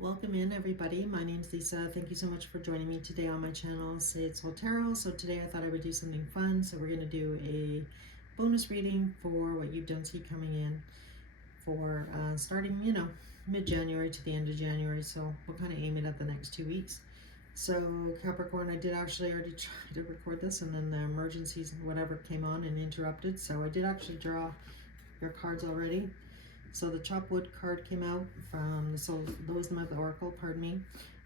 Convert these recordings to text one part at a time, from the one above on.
Welcome in, everybody. My name's Lisa. Thank you so much for joining me today on my channel, Say It's All Tarot. So today I thought I would do something fun. So we're going to do a bonus reading for what you don't see coming in for starting, mid-January to the end of January. So we'll kind of aim it at the next 2 weeks. So Capricorn, I did actually already try to record this, and then the emergencies and whatever came on and interrupted. So I did actually draw your cards already. So the chop wood card came out from the wisdom of the oracle, pardon me,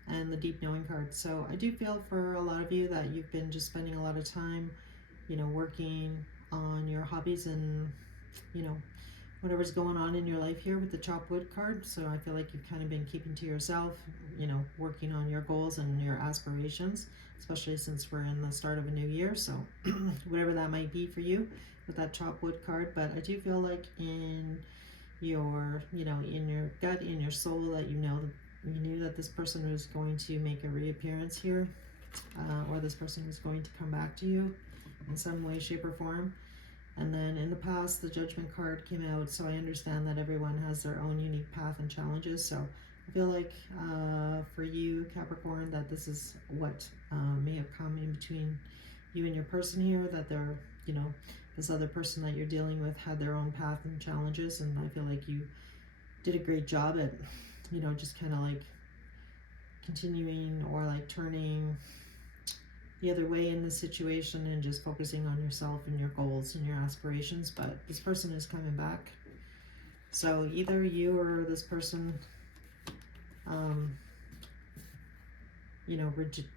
and the deep knowing card. So I do feel for a lot of you that you've been just spending a lot of time, working on your hobbies and, whatever's going on in your life here with the chop wood card. So I feel like you've kind of been keeping to yourself, working on your goals and your aspirations, especially since we're in the start of a new year. So whatever that might be for you with that chop wood card. But I do feel like in your, in your gut, in your soul, that you knew that this person was going to make a reappearance here, or this person was going to come back to you in some way, shape, or form. And then in the past, the Judgment card came out, so I understand that everyone has their own unique path and challenges. So I feel like for you, Capricorn, that this is what may have come in between you and your person here, that they're, this other person that you're dealing with had their own path and challenges, and I feel like you did a great job at, just kind of like continuing or like turning the other way in this situation and just focusing on yourself and your goals and your aspirations. But this person is coming back. So either you or this person,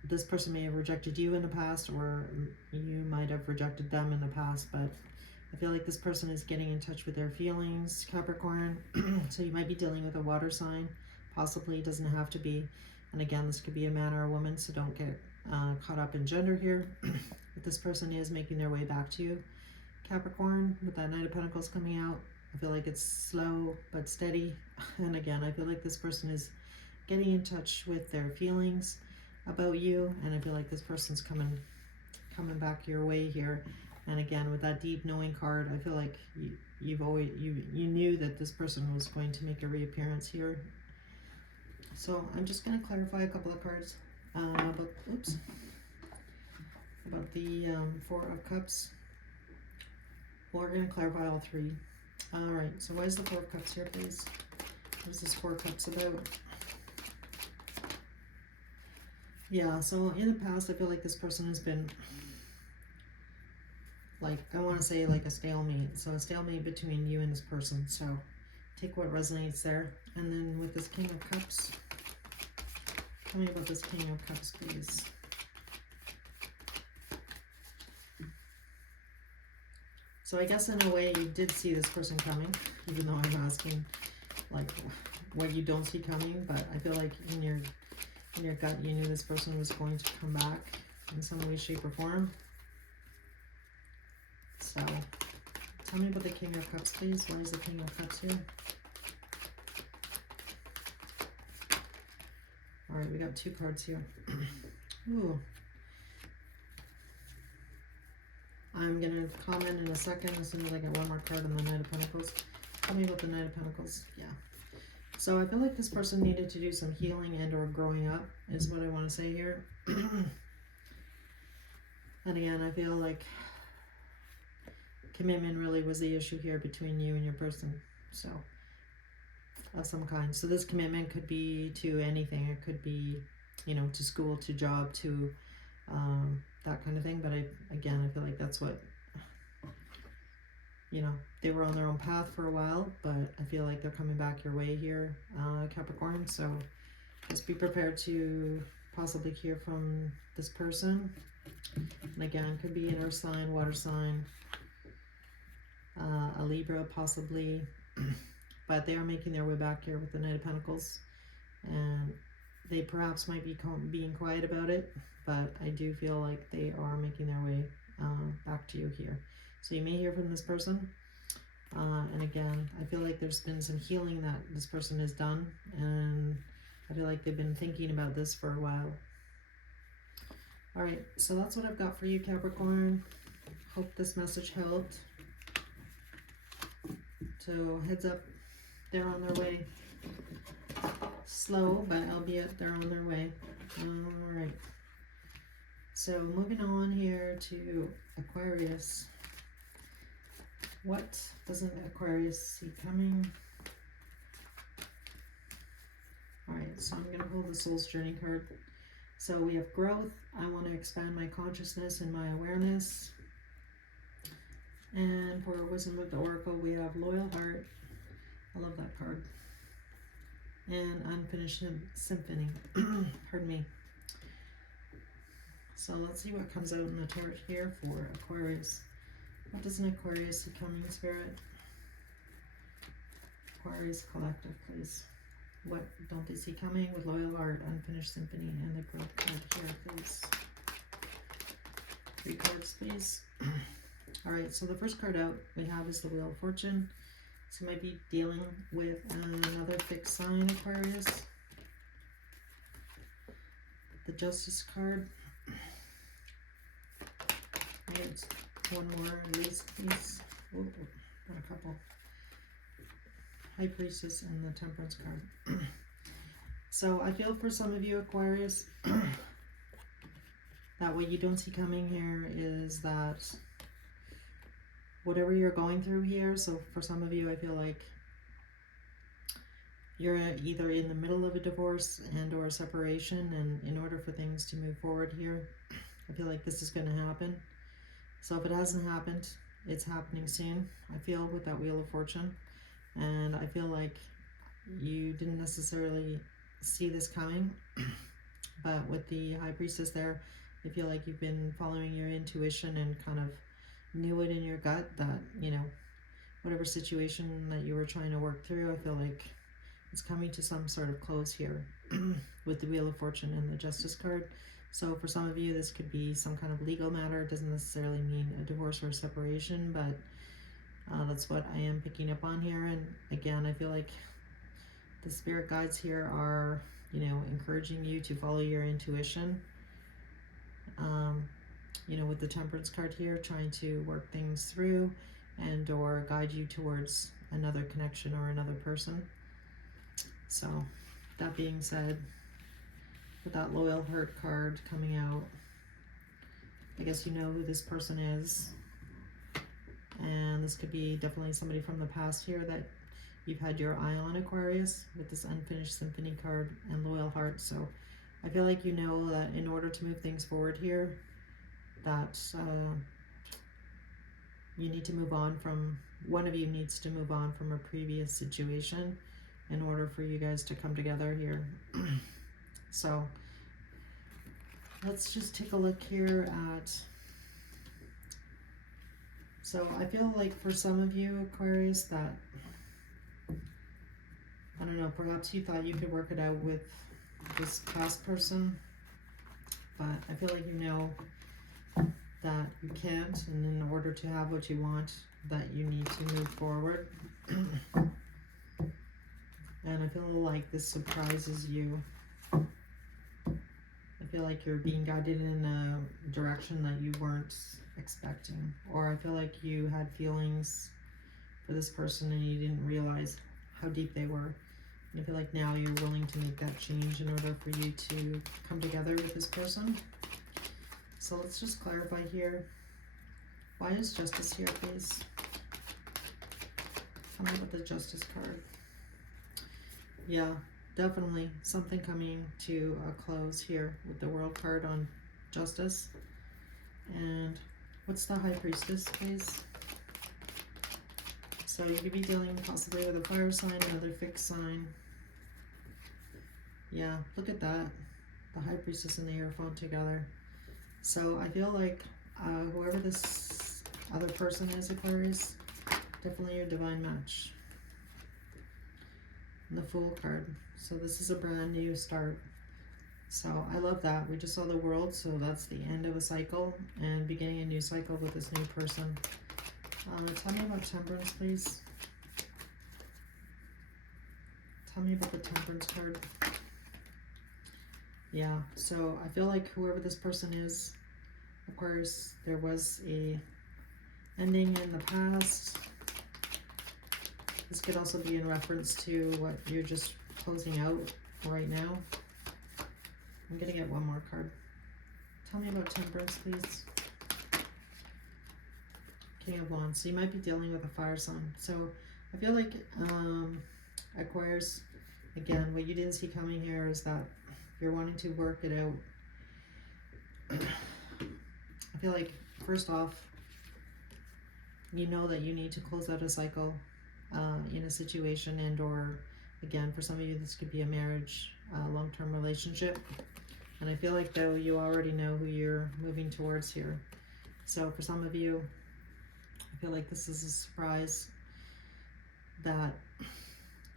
this person may have rejected you in the past, or you might have rejected them in the past, but I feel like this person is getting in touch with their feelings, Capricorn. So you might be dealing with a water sign, possibly, it doesn't have to be. And again, this could be a man or a woman, so don't get caught up in gender here. But this person is making their way back to you, Capricorn, with that Knight of Pentacles coming out. I feel like it's slow but steady. And again, I feel like this person is getting in touch with their feelings about you, and I feel like this person's coming back your way here. And again, with that deep knowing card, I feel like you knew that this person was going to make a reappearance here. So I'm just going to clarify a couple of cards about the Four of Cups. Well, we're going to clarify all three. All right, so why is the Four of Cups here, please? What is this Four of Cups about? Yeah, so in the past, I feel like this person has been, like, I want to say like a stalemate. So a stalemate between you and this person. So take what resonates there. And then with this King of Cups, tell me about this King of Cups, please. So I guess in a way you did see this person coming, even though I'm asking like what you don't see coming. But I feel like in your gut, you knew this person was going to come back in some way, shape, or form. So tell me about the King of Cups, please. Why is the King of Cups here? All right, we got two cards here. Ooh. I'm going to comment in a second as soon as I get one more card on the Knight of Pentacles. Tell me about the Knight of Pentacles. Yeah. So I feel like this person needed to do some healing and or growing up is what I want to say here. And again, I feel like commitment really was the issue here between you and your person. So of some kind. So this commitment could be to anything. It could be, to school, to job, to that kind of thing. But I feel like that's what, they were on their own path for a while, but I feel like they're coming back your way here, Capricorn. So just be prepared to possibly hear from this person. And again, could be an earth sign, water sign, a Libra possibly, but they are making their way back here with the Knight of Pentacles, and they perhaps might be being quiet about it, but I do feel like they are making their way back to you here. So you may hear from this person. And again, I feel like there's been some healing that this person has done, and I feel like they've been thinking about this for a while. All right, so that's what I've got for you, Capricorn. Hope this message helped. So heads up, they're on their way. slow, but albeit they're on their way. All right. So moving on here to Aquarius. What doesn't Aquarius see coming? All right, so I'm going to pull the Soul's Journey card. So we have growth. I want to expand my consciousness and my awareness. And for Wisdom of the Oracle, we have Loyal Heart. I love that card. And Unfinished Symphony. Pardon me. So let's see what comes out in the tarot here for Aquarius. What does an Aquarius see coming, Spirit? Aquarius Collective, please. What don't they see coming with Loyal Heart, Unfinished Symphony, and the Growth card here, please? 3 cards, please. Alright, so the first card out we have is the Wheel of Fortune. So you might be dealing with another fixed sign, Aquarius. The Justice card. Here's one more, at least, please. Oh, got a couple. High Priestess and the Temperance card. So I feel for some of you, Aquarius, that what you don't see coming here is that whatever you're going through here, so for some of you, I feel like you're either in the middle of a divorce and or a separation, and in order for things to move forward here, I feel like this is going to happen. So if it hasn't happened, it's happening soon, I feel, with that Wheel of Fortune. And I feel like you didn't necessarily see this coming, but with the High Priestess there, I feel like you've been following your intuition and kind of knew it in your gut that, you know, whatever situation that you were trying to work through, I feel like it's coming to some sort of close here with the Wheel of Fortune and the Justice card. So for some of you, this could be some kind of legal matter. It doesn't necessarily mean a divorce or a separation, but that's what I am picking up on here. And again, I feel like the spirit guides here are, you know, encouraging you to follow your intuition. You know, with the Temperance card here, trying to work things through and or guide you towards another connection or another person. So that being said, with that Loyal Heart card coming out, I guess you know who this person is. And this could be definitely somebody from the past here that you've had your eye on, Aquarius, with this Unfinished Symphony card and Loyal Heart. So I feel like you know that in order to move things forward here, that you need to move on from, one of you needs to move on from a previous situation in order for you guys to come together here. So let's just take a look here at, so I feel like for some of you, Aquarius, that, I don't know, perhaps you thought you could work it out with this past person, but I feel like you know that you can't, and in order to have what you want, that you need to move forward. And I feel like this surprises you. I feel like you're being guided in a direction that you weren't expecting, or I feel like you had feelings for this person and you didn't realize how deep they were. And I feel like now you're willing to make that change in order for you to come together with this person. So let's just clarify here. Why is Justice here, please? Tell me about the Justice card. Yeah, definitely something coming to a close here with the World card on Justice. And what's the High Priestess, please? So you could be dealing possibly with a fire sign, another fixed sign. Yeah, look at that. The High Priestess and the Hierophant together. So I feel like whoever this other person is, Aquarius, definitely your divine match. And the Fool card. So this is a brand new start. So I love that. We just saw the World, so that's the end of a cycle and beginning a new cycle with this new person. Tell me about Temperance, please. Tell me about the Temperance card. Yeah, so I feel like whoever this person is, Aquarius, there was a ending in the past. This could also be in reference to what you're just closing out for right now. I'm going to get one more card. Tell me about temperance, please. King of Wands. So you might be dealing with a fire sign. So I feel like Aquarius, again, what you didn't see coming here is that you're wanting to work it out. I feel like, first off, you know that you need to close out a cycle in a situation, and or, again, for some of you, this could be a marriage, long-term relationship. And I feel like, though, you already know who you're moving towards here. So for some of you, I feel like this is a surprise that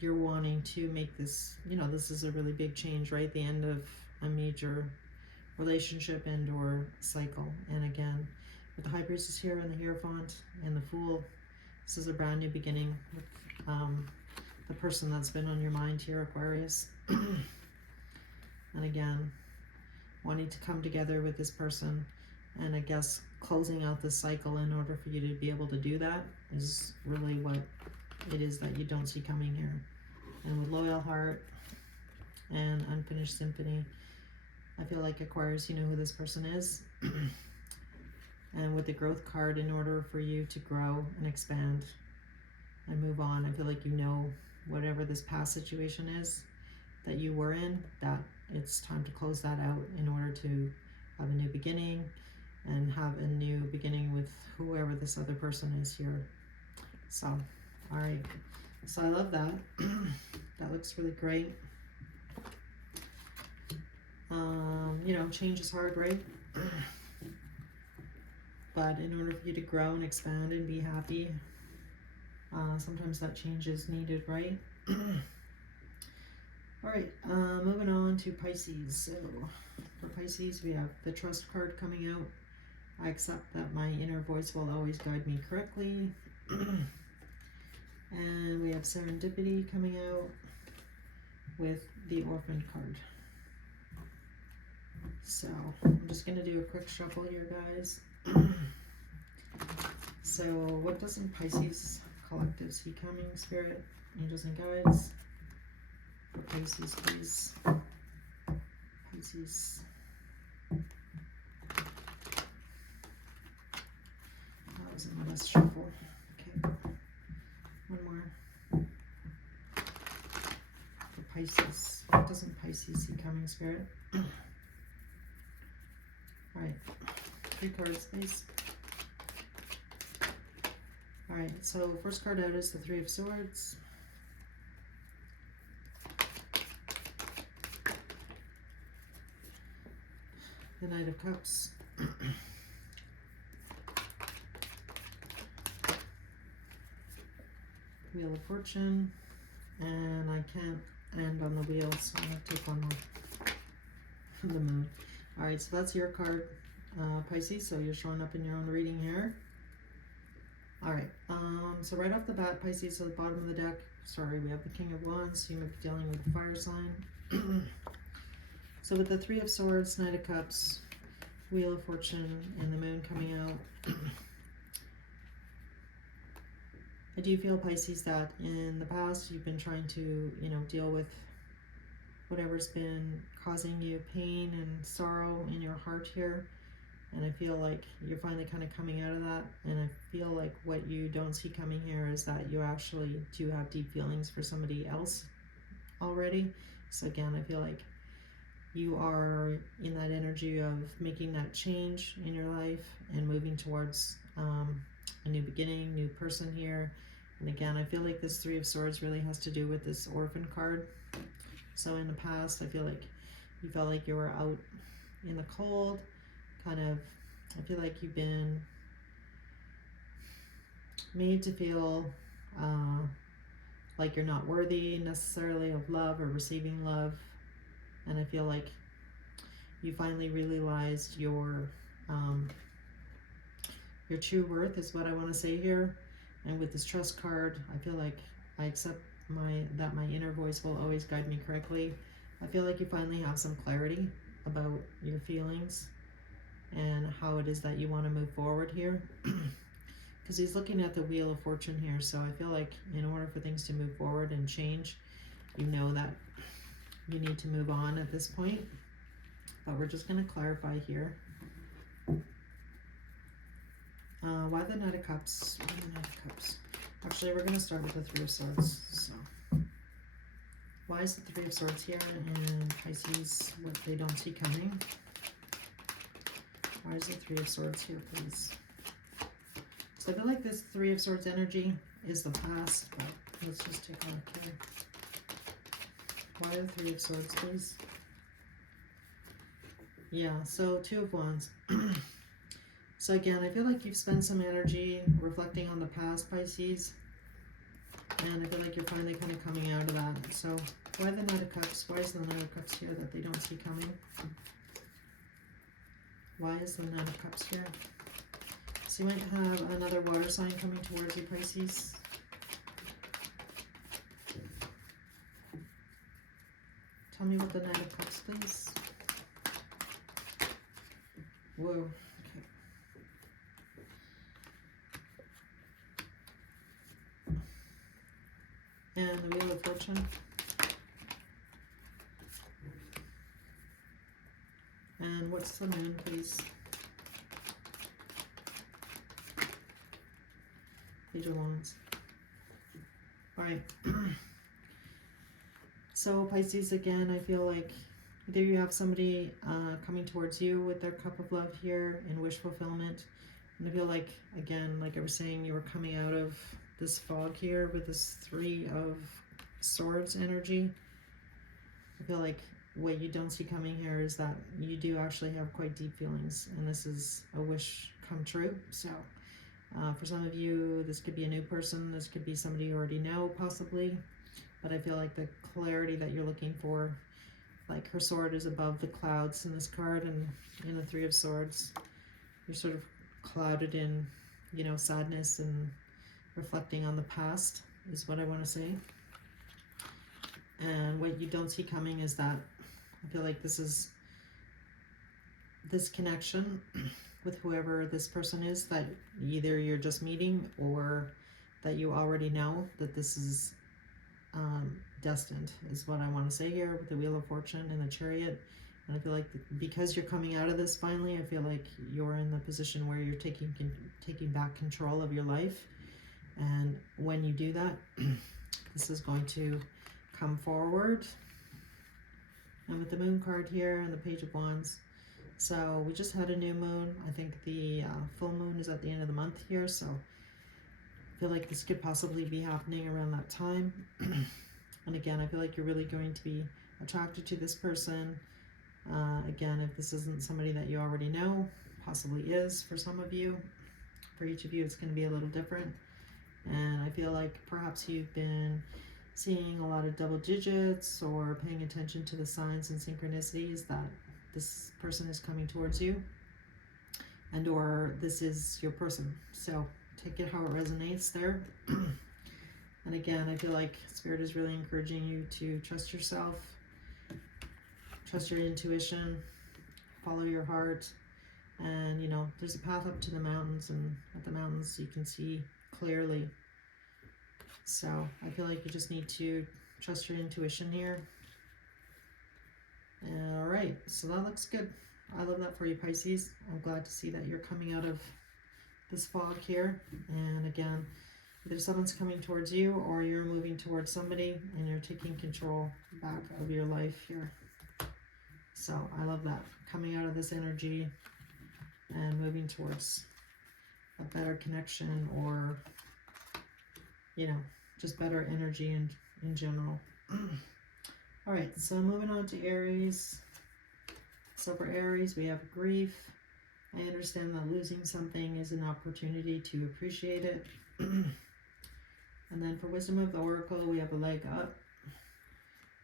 you're wanting to make this, you know, this is a really big change, right? The end of a major relationship and or cycle. And again, with the High Priestess here and the Hierophant and the Fool, this is a brand new beginning with the person that's been on your mind here, Aquarius. And again, wanting to come together with this person, and I guess closing out this cycle. In order for you to be able to do that is really what it is that you don't see coming here. And with Loyal Heart and Unfinished Symphony, I feel like, Aquarius, you know who this person is. And with the Growth card, in order for you to grow and expand and move on, I feel like you know whatever this past situation is that you were in, that it's time to close that out in order to have a new beginning and have a new beginning with whoever this other person is here. So, all right. So I love that. That looks really great. You know, change is hard, right? But in order for you to grow and expand and be happy, sometimes that change is needed, right? All right, moving on to Pisces. So for Pisces, we have the Trust card coming out. I accept that my inner voice will always guide me correctly. And we have Serendipity coming out with the Orphan card. So I'm just going to do a quick shuffle here, guys. So what doesn't Pisces Collective see coming, Spirit, Angels, and Guides? For Pisces, please. Pisces. That was in the last shuffle. Okay. One more. For Pisces. What doesn't Pisces see coming, Spirit? Alright. 3 cards, please. Alright, so first card out is the 3 of Swords. The Knight of Cups. Wheel of Fortune. And I can't end on the wheel, so I'm going to take one more. The Moon. Alright, so that's your card, Pisces, so you're showing up in your own reading here. Alright, so right off the bat, Pisces, at the bottom of the deck, sorry, we have the King of Wands, so you might be dealing with a fire sign. So with the 3 of Swords, Knight of Cups, Wheel of Fortune, and the Moon coming out, I do feel, Pisces, that in the past you've been trying to, you know, deal with whatever's been causing you pain and sorrow in your heart here. And I feel like you're finally kind of coming out of that. And I feel like what you don't see coming here is that you actually do have deep feelings for somebody else already. So again, I feel like you are in that energy of making that change in your life and moving towards a new beginning, new person here. And again, I feel like this 3 of Swords really has to do with this Orphan card. So in the past, I feel like you felt like you were out in the cold, kind of, I feel like you've been made to feel like you're not worthy necessarily of love or receiving love. And I feel like you finally realized your true worth is what I want to say here. And with this Trust card, I feel like I accept that my inner voice will always guide me correctly. I feel like you finally have some clarity about your feelings and how it is that you want to move forward here. Because he's looking at the Wheel of Fortune here, so I feel like in order for things to move forward and change, you know that you need to move on at this point. But we're just going to clarify here. Why the Knight of Cups? Why the Knight of Cups? Actually, we're going to start with the Three of Swords. So, why is the Three of Swords here in Pisces? What they don't see coming. Why is the Three of Swords here, please? So I feel like this Three of Swords energy is the past, but let's just take a look here. Why the Three of Swords, please? Yeah, so Two of Wands. So again, I feel like you've spent some energy reflecting on the past, Pisces. And I feel like you're finally kind of coming out of that. So why the Knight of Cups? Why is the Knight of Cups here that they don't see coming? Why is the Knight of Cups here? So you might have another water sign coming towards you, Pisces. Tell me what the Knight of Cups, please. Whoa, okay. And the Wheel of Fortune. And what's the Moon, please? Page of Wands. All right. So Pisces, again, I feel like either you have somebody coming towards you with their cup of love here in wish fulfillment. And I feel like, again, like I was saying, you were coming out of this fog here with this Three of Swords energy. I feel like what you don't see coming here is that you do actually have quite deep feelings, and this is a wish come true. So for some of you, this could be a new person, this could be somebody you already know possibly, but I feel like the clarity that you're looking for, like her sword is above the clouds in this card, and in the Three of Swords you're sort of clouded in, you know, sadness and reflecting on the past is what I want to say. And what you don't see coming is that I feel like this is this connection with whoever this person is that either you're just meeting or that you already know that this is destined, is what I want to say here with the Wheel of Fortune and the Chariot. And I feel like because you're coming out of this finally, I feel like you're in the position where you're taking back control of your life. And when you do that, this is going to come forward. And with the Moon card here and the Page of Wands, so we just had a new moon. I think the full moon is at the end of the month here, so I feel like this could possibly be happening around that time. And again, I feel like you're really going to be attracted to this person. Again, if this isn't somebody that you already know, possibly is for some of you. For each of you, it's going to be a little different. And I feel like perhaps you've been seeing a lot of double digits or paying attention to the signs and synchronicities that this person is coming towards you, and or this is your person. So take it how it resonates there. And again, I feel like Spirit is really encouraging you to trust yourself, trust your intuition, follow your heart. And you know, there's a path up to the mountains, and at the mountains you can see clearly. So I feel like you just need to trust your intuition here. All right, so that looks good. I love that for you, Pisces. I'm glad to see that you're coming out of this fog here. And again, either someone's coming towards you or you're moving towards somebody and you're taking control back of your life here. So I love that, coming out of this energy and moving towards a better connection, or you know, just better energy in general. All right, so moving on to Aries. So for Aries, we have grief. I understand that losing something is an opportunity to appreciate it. And then for Wisdom of the Oracle, we have a leg up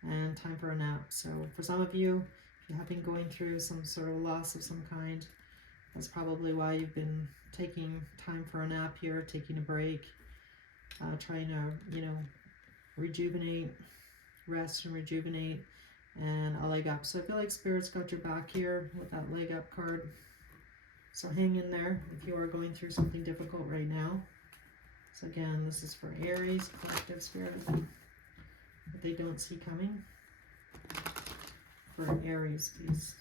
and time for a nap. So for some of you, if you have been going through some sort of loss of some kind, that's probably why you've been taking time for a nap here, taking a break, trying to, you know, rejuvenate, rest and rejuvenate, and a leg up. So I feel like Spirit's got your back here with that leg up card. So hang in there if you are going through something difficult right now. So again, this is for Aries, collective spirit, that they don't see coming. for Aries, please.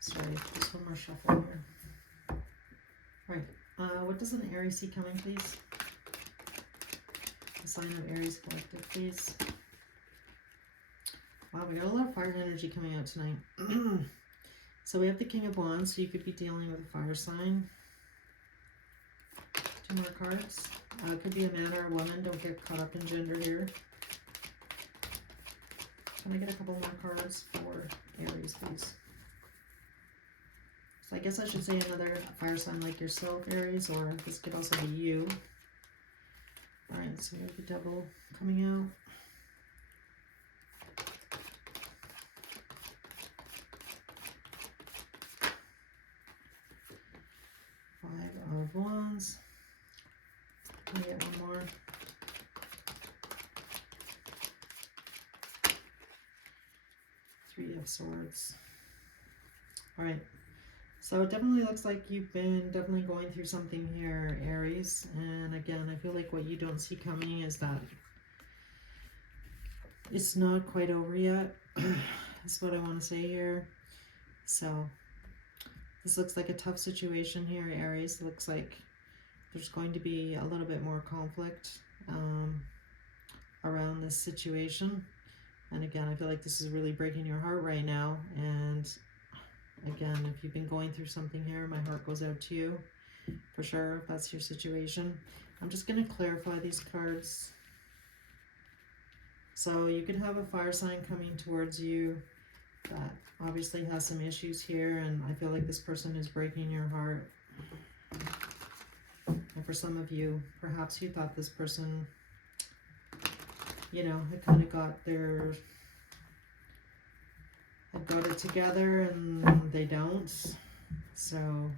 Sorry, just one more shuffle here. All right, what does an Aries see coming, please? The sign of Aries collective, please. Wow, we got a lot of fire energy coming out tonight. So we have the King of Wands, so you could be dealing with a fire sign. 2 more cards. It could be a man or a woman. Don't get caught up in gender here. Can I get a couple more cards for Aries, please? So I guess I should say another fire sign like yourself, Aries, or this could also be you. Alright, so we have the Devil coming out. Five of Wands. Can I get one more? Three of Swords. All right. So it definitely looks like you've been definitely going through something here, Aries. And again, I feel like what you don't see coming is that it's not quite over yet. That's what I want to say here. So this looks like a tough situation here, Aries. It looks like there's going to be a little bit more conflict around this situation. And again, I feel like this is really breaking your heart right now. And again, if you've been going through something here, my heart goes out to you for sure, if that's your situation. I'm just going to clarify these cards. So you could have a fire sign coming towards you that obviously has some issues here, and I feel like this person is breaking your heart. And for some of you, perhaps you thought this person, you know, had kind of got it together, and they don't. So,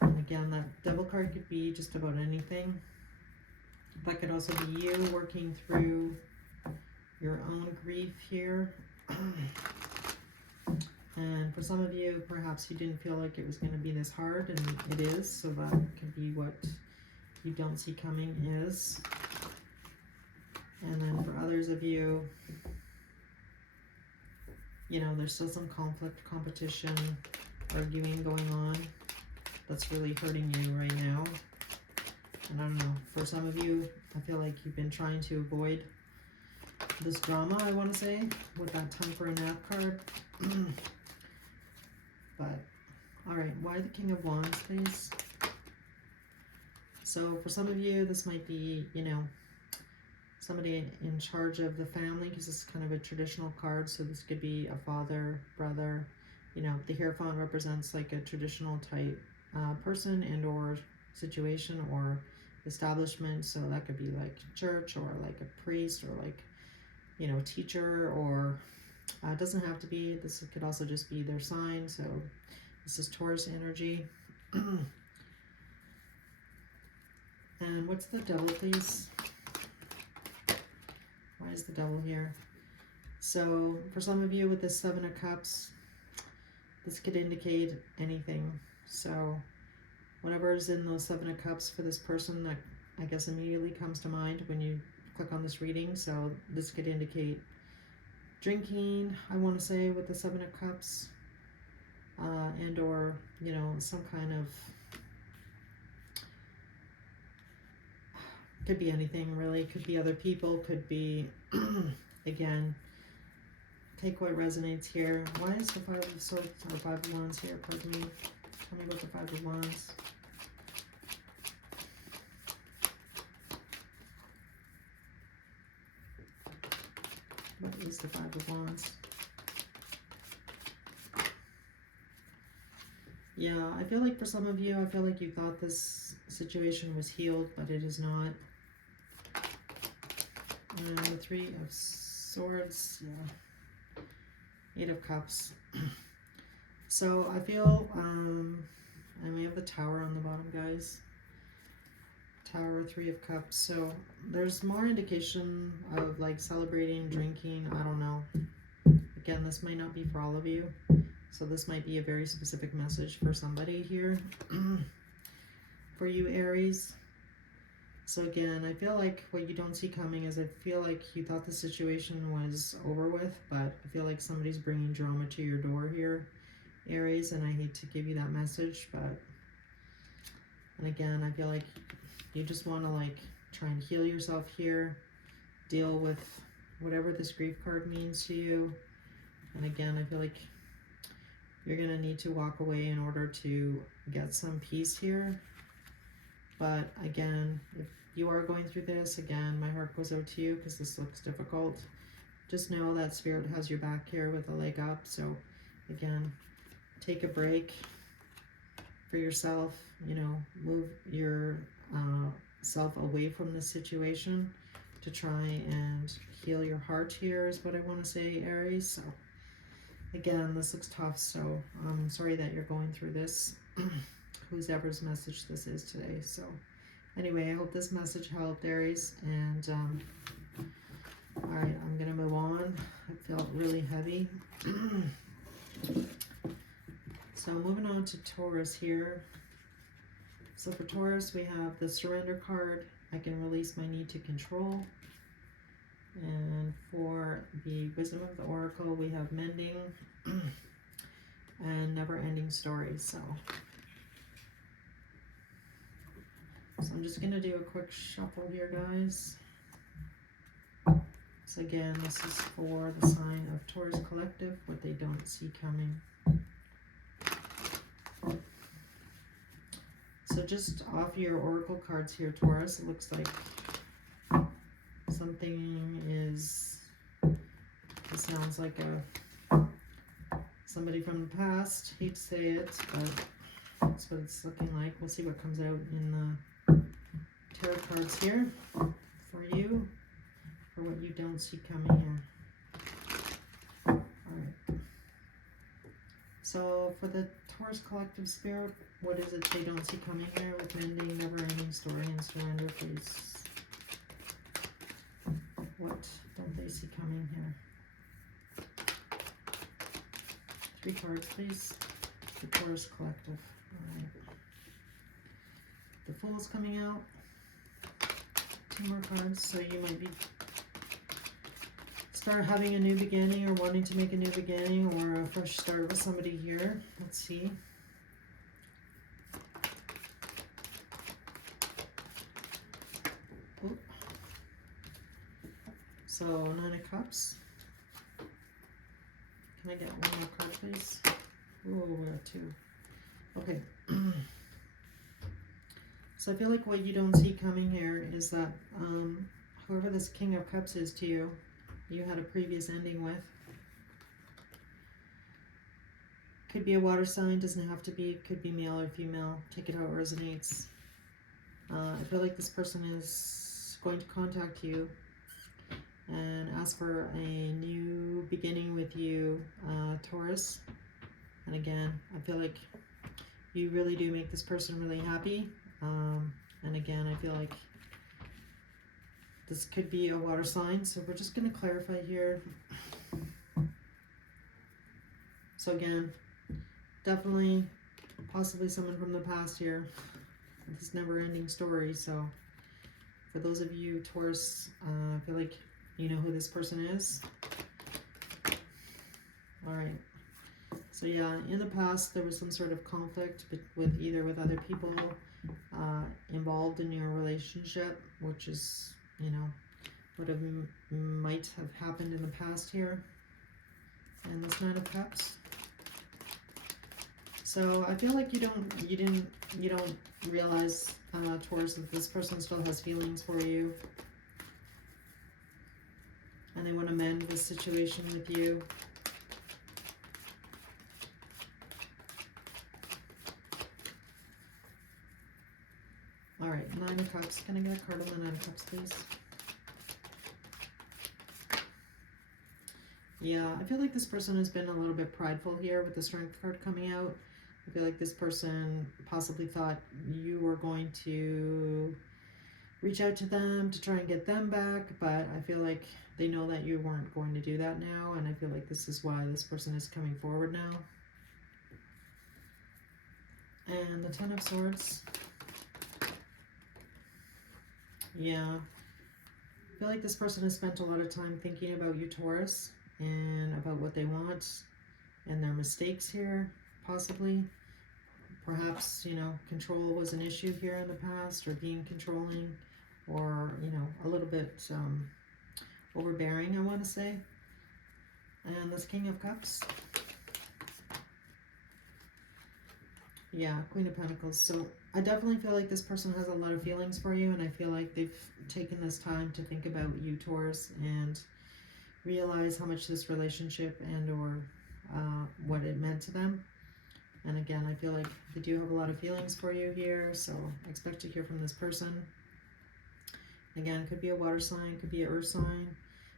and again, that Devil card could be just about anything. That could also be you working through your own grief here. And for some of you, perhaps you didn't feel like it was going to be this hard, and it is. So that could be what you don't see coming is. And then for others of you, you know, there's still some conflict, competition, arguing going on that's really hurting you right now. And I don't know, for some of you, I feel like you've been trying to avoid this drama, I want to say, with that Time for a Nap card. But, alright, why the King of Wands, please? So for some of you, this might be, you know, somebody in charge of the family, because this is kind of a traditional card. So this could be a father, brother. You know, the Hierophant represents like a traditional type person and or situation or establishment. So that could be like church or like a priest or like, you know, teacher, or it doesn't have to be. This could also just be their sign. So this is Taurus energy. And what's the Devil, please? Why is the Devil here? So for some of you with the Seven of Cups, this could indicate anything. So whatever is in those Seven of Cups for this person, that I guess immediately comes to mind when you click on this reading. So this could indicate drinking, I want to say, with the Seven of Cups, and or, you know, some kind of, could be anything really. Could be other people, could be again, take what resonates here. Why is the Five of Swords or Five of Wands here? Pardon me. Tell me about the Five of Wands. What is the Five of Wands? Yeah, I feel like for some of you, I feel like you thought this situation was healed, but it is not. And the Three of Swords, yeah. Eight of Cups. So I feel, and we have the Tower on the bottom, guys. Tower, Three of Cups. So there's more indication of like celebrating, drinking, I don't know. Again, this might not be for all of you. So this might be a very specific message for somebody here. For you, Aries. So again, I feel like what you don't see coming is I feel like you thought the situation was over with, but I feel like somebody's bringing drama to your door here, Aries, and I hate to give you that message, but, and again, I feel like you just want to like try and heal yourself here, deal with whatever this grief card means to you. And again, I feel like you're going to need to walk away in order to get some peace here. But again, if you are going through this, again, my heart goes out to you because this looks difficult. Just know that Spirit has your back here with a leg up. So again, take a break for yourself, you know, move your self away from this situation to try and heal your heart here is what I want to say, Aries. So again, this looks tough, so I'm sorry that you're going through this. Whoever's message this is today. So anyway, I hope this message helped, Aries, and all right, I'm gonna move on. It felt really heavy. So moving on to Taurus here. So for Taurus, we have the surrender card. I can release my need to control. And for the wisdom of the oracle, we have mending and never-ending story. So I'm just going to do a quick shuffle here, guys. So again, this is for the sign of Taurus Collective, what they don't see coming. So just off your oracle cards here, Taurus, it looks like something is, it sounds like somebody from the past. Hate to say it, but that's what it's looking like. We'll see what comes out in the tarot cards here for you, for what you don't see coming here. Alright. So for the Taurus Collective Spirit, what is it they don't see coming here with mending, never-ending story, and surrender, please? What don't they see coming here? 3 cards, please. The Taurus Collective. Alright. The Fool's coming out. 2 more cards, so you might be start having a new beginning or wanting to make a new beginning or a fresh start with somebody here. Let's see. Oop. So 9 of Cups. Can I get 1 more card, please? Oh, we got 2. Okay. So I feel like what you don't see coming here is that whoever this King of Cups is to you, you had a previous ending with. Could be a water sign, doesn't have to be, could be male or female. Take it how it resonates. I feel like this person is going to contact you and ask for a new beginning with you, Taurus. And again, I feel like you really do make this person really happy. And again, I feel like this could be a water sign, so we're just going to clarify here. So again, definitely, possibly someone from the past here. This never-ending story. So for those of you Taurus, I feel like you know who this person is. All right. So yeah, in the past there was some sort of conflict with either with other people involved in your relationship, which is, you know, what might have happened in the past here. And this 9 of Cups. So I feel like you don't realize, Taurus, that this person still has feelings for you, and they want to mend this situation with you. All right, 9 of Cups. Can I get a card on the 9 of Cups, please? Yeah, I feel like this person has been a little bit prideful here with the Strength card coming out. I feel like this person possibly thought you were going to reach out to them to try and get them back, but I feel like they know that you weren't going to do that now, and I feel like this is why this person is coming forward now. And the 10 of Swords. Yeah. I feel like this person has spent a lot of time thinking about you, Taurus, and about what they want and their mistakes here, possibly. Perhaps, you know, control was an issue here in the past, or being controlling, or, you know, a little bit overbearing, I want to say. And this King of Cups. Yeah, Queen of Pentacles. So I definitely feel like this person has a lot of feelings for you, and I feel like they've taken this time to think about you, Taurus, and realize how much this relationship and or what it meant to them. And again, I feel like they do have a lot of feelings for you here, so expect to hear from this person. Again, could be a water sign, could be an earth sign.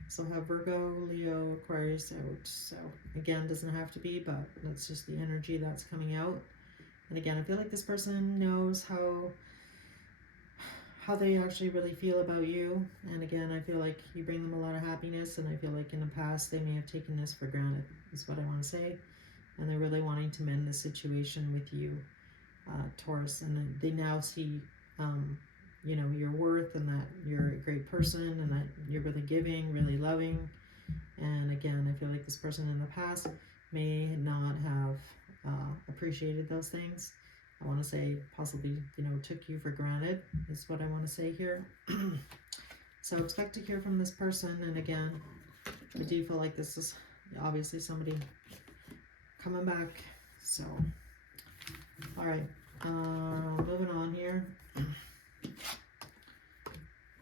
So have Virgo, Leo, Aquarius out. So again, doesn't have to be, but that's just the energy that's coming out. And again, I feel like this person knows how they actually really feel about you. And again, I feel like you bring them a lot of happiness, and I feel like in the past they may have taken this for granted, is what I want to say. And they're really wanting to mend the situation with you, Taurus. And they now see, you know, your worth, and that you're a great person, and that you're really giving, really loving. And again, I feel like this person in the past may not have appreciated those things. I want to say possibly, you know, took you for granted, is what I want to say here. So expect to hear from this person. And again, I do feel like this is obviously somebody coming back. So, all right, moving on here.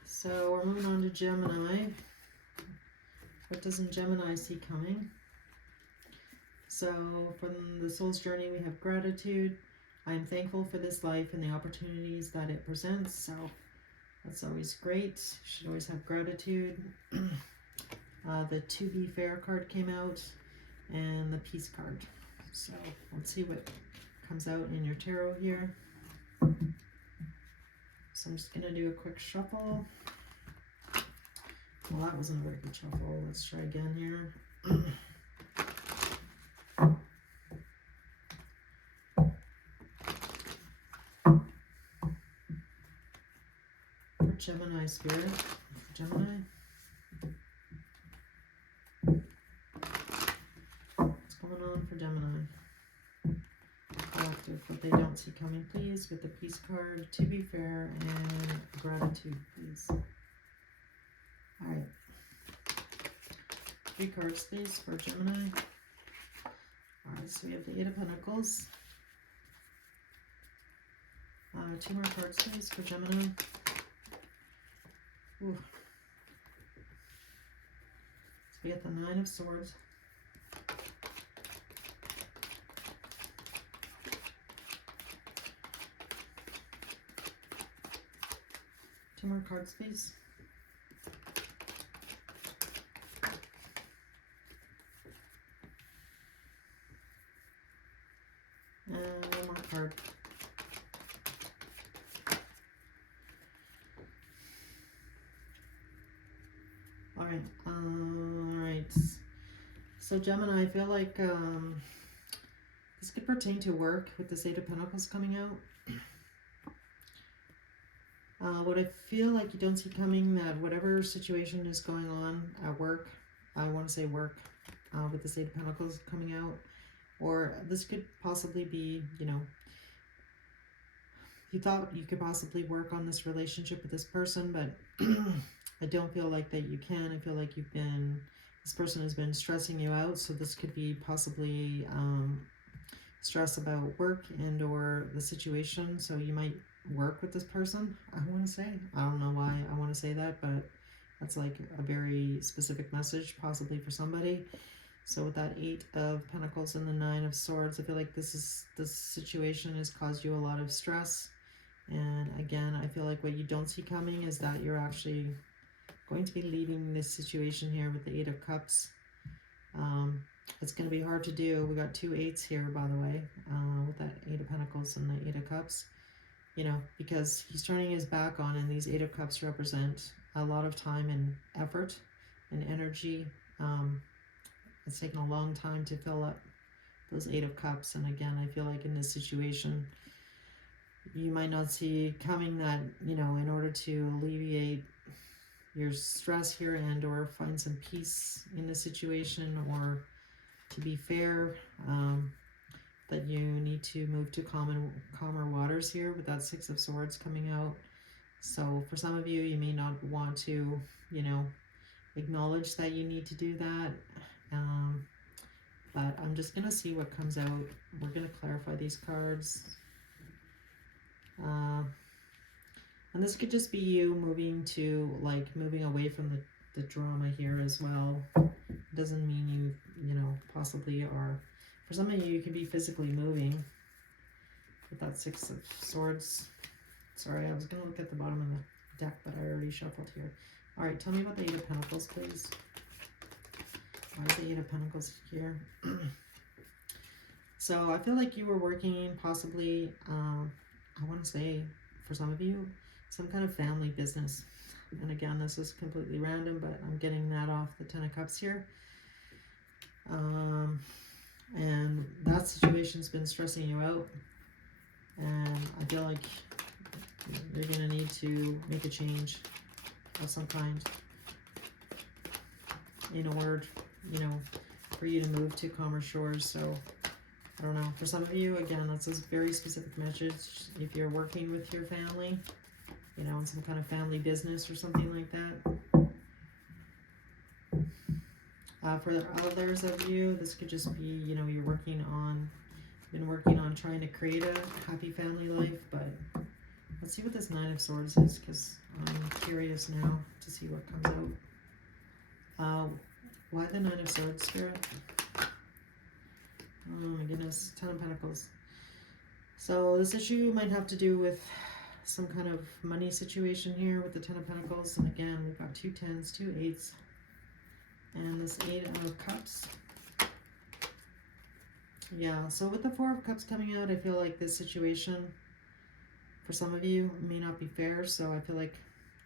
So we're moving on to Gemini. What doesn't Gemini see coming? So from the soul's journey, we have gratitude. I am thankful for this life and the opportunities that it presents. So that's always great. You should always have gratitude. The To Be Fair card came out, and the Peace card. So let's see what comes out in your tarot here. So I'm just going to do a quick shuffle. Well, that wasn't a very good shuffle. Let's try again here. For Gemini spirit. Gemini. What's going on for Gemini? Collective, what they don't see coming, please, with the Peace card, To Be Fair, and Gratitude, please. Alright. 3 cards, please, for Gemini. Alright, so we have the 8 of Pentacles. 2 more cards, please, for Gemini. Ooh. So we have the 9 of Swords. Two more cards, please. And one more card. Alright. So Gemini, I feel like this could pertain to work with this 8 of Pentacles coming out. What I feel like you don't see coming, that whatever situation is going on at work, I want to say work, with this 8 of Pentacles coming out, or this could possibly be, you know, you thought you could possibly work on this relationship with this person, but I don't feel like that you can. I feel like this person has been stressing you out, so this could be possibly stress about work and or the situation, so you might work with this person, I want to say. I don't know why I want to say that, but that's like a very specific message possibly for somebody. So with that 8 of Pentacles and the 9 of Swords, I feel like this situation has caused you a lot of stress. And again, I feel like what you don't see coming is that you're actually going to be leaving this situation here with the 8 of Cups. It's going to be hard to do. We got 2 8s here, by the way, with that 8 of Pentacles and the 8 of Cups. You know, because he's turning his back on, and these 8 of Cups represent a lot of time and effort and energy. It's taken a long time to fill up those 8 of Cups. And again, I feel like in this situation, you might not see coming that, you know, in order to alleviate your stress here and or find some peace in the situation, or to be fair, that you need to move to calmer waters here with that Six of Swords coming out. So for some of you, you may not want to, you know, acknowledge that you need to do that. But I'm just going to see what comes out. We're going to clarify these cards. And this could just be you moving to, like, moving away from the drama here as well. It doesn't mean you know, possibly are. For some of you, you could be physically moving with that Six of Swords. Sorry, I was going to look at the bottom of the deck, but I already shuffled here. All right, tell me about the Eight of Pentacles, please. Why is the Eight of Pentacles here? So I feel like you were working possibly, I want to say, for some of you, some kind of family business. And again, this is completely random, but I'm getting that off the Ten of Cups here. And that situation's been stressing you out. And I feel like you're going to need to make a change of some kind in order, you know, for you to move to calmer shores. So I don't know. For some of you, again, that's a very specific message. If you're working with your family, you know, in some kind of family business or something like that. For the others of you, this could just be, you know, you're been working on trying to create a happy family life. But let's see what this Nine of Swords is, because I'm curious now to see what comes out. Why the Nine of Swords, Spirit? Oh my goodness, Ten of Pentacles. So this issue might have to do with some kind of money situation here with the Ten of Pentacles. And again, we've got two tens, two eights, and this Eight of Cups. Yeah, so with the Four of Cups coming out, I feel like this situation, for some of you, may not be fair. So I feel like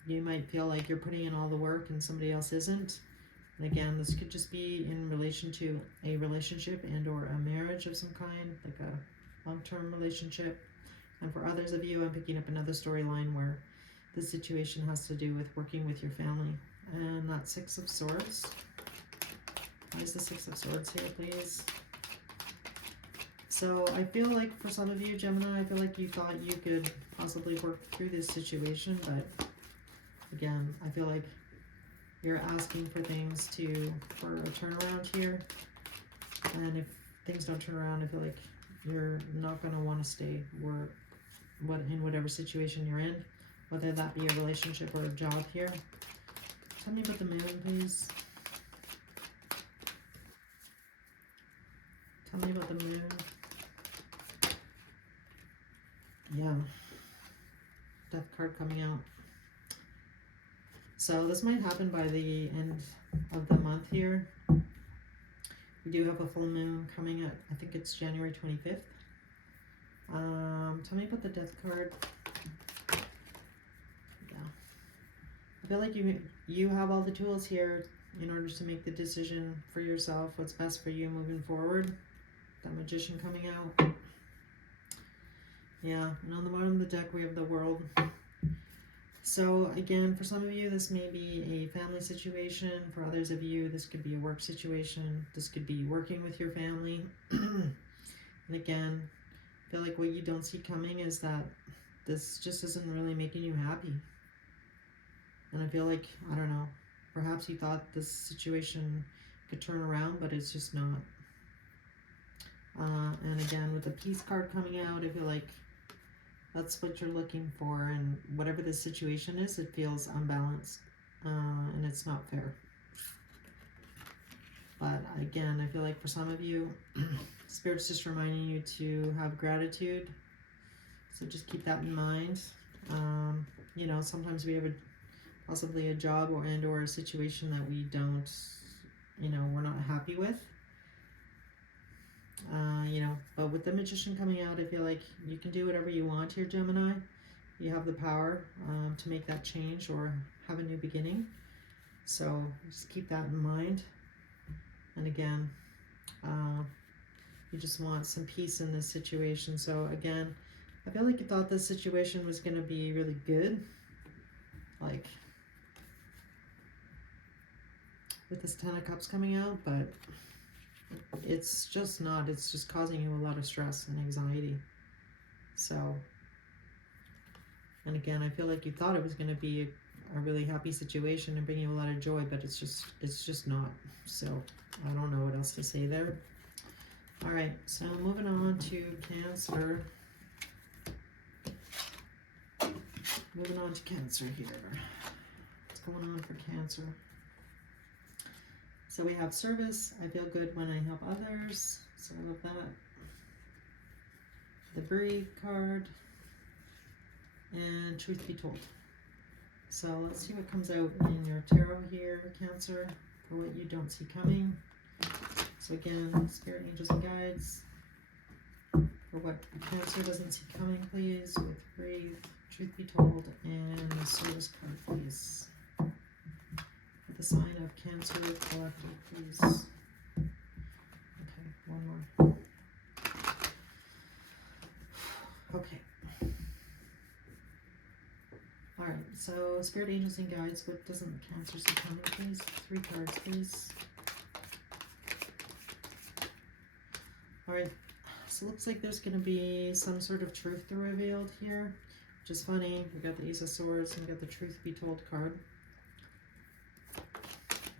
you might feel like you're putting in all the work and somebody else isn't. And again, this could just be in relation to a relationship and or a marriage of some kind, like a long-term relationship. And for others of you, I'm picking up another storyline where the situation has to do with working with your family. And that Six of Swords. Why is the Six of Swords here, please? So I feel like for some of you, Gemini, I feel like you thought you could possibly work through this situation. But again, I feel like you're asking for things for a turnaround here. And if things don't turn around, I feel like you're not going to want to stay in whatever situation you're in, whether that be a relationship or a job here. Tell me about the Moon, please. Tell me about the Moon. Yeah. Death card coming out. So this might happen by the end of the month here. We do have a full moon coming at, I think it's January 25th. Tell me about the Death card. Yeah. I feel like you have all the tools here in order to make the decision for yourself, what's best for you moving forward. That Magician coming out. Yeah, and on the bottom of the deck we have the World. So again, for some of you, this may be a family situation. For others of you, this could be a work situation. This could be working with your family. And again, I feel like what you don't see coming is that this just isn't really making you happy. And I feel like, I don't know, perhaps you thought this situation could turn around, but it's just not. And again, with the Peace card coming out, I feel like that's what you're looking for, and whatever the situation is, it feels unbalanced, and it's not fair. But again, I feel like for some of you, Spirit's just reminding you to have gratitude. So just keep that in mind. You know, sometimes we have possibly a job or a situation that we don't, you know, we're not happy with. You know, but with the Magician coming out, I feel like you can do whatever you want here, Gemini. You have the power to make that change or have a new beginning. So just keep that in mind. And again, you just want some peace in this situation. So again, I feel like you thought this situation was going to be really good. Like, with this Ten of Cups coming out, but it's just not. It's just causing you a lot of stress and anxiety. So, and again, I feel like you thought it was going to be a really happy situation and bring you a lot of joy, but it's just not. So I don't know what else to say there. All right, so moving on to Cancer. Moving on to Cancer here. What's going on for Cancer? So we have service. I feel good when I help others. So I love that. The Breathe card. And Truth Be Told. So let's see what comes out in your tarot here, Cancer, for what you don't see coming. So again, Spirit, Angels, and Guides. For what Cancer doesn't see coming, please, with Breathe, Truth Be Told, and the Service card, please. For the sign of Cancer Collective, please. Okay, one more. Okay. Alright, so Spirit, Angels, and Guides, what doesn't Cancer see coming, please? 3 cards, please. Alright, so it looks like there's going to be some sort of truth revealed here, which is funny. We got the Ace of Swords and we got the Truth Be Told card.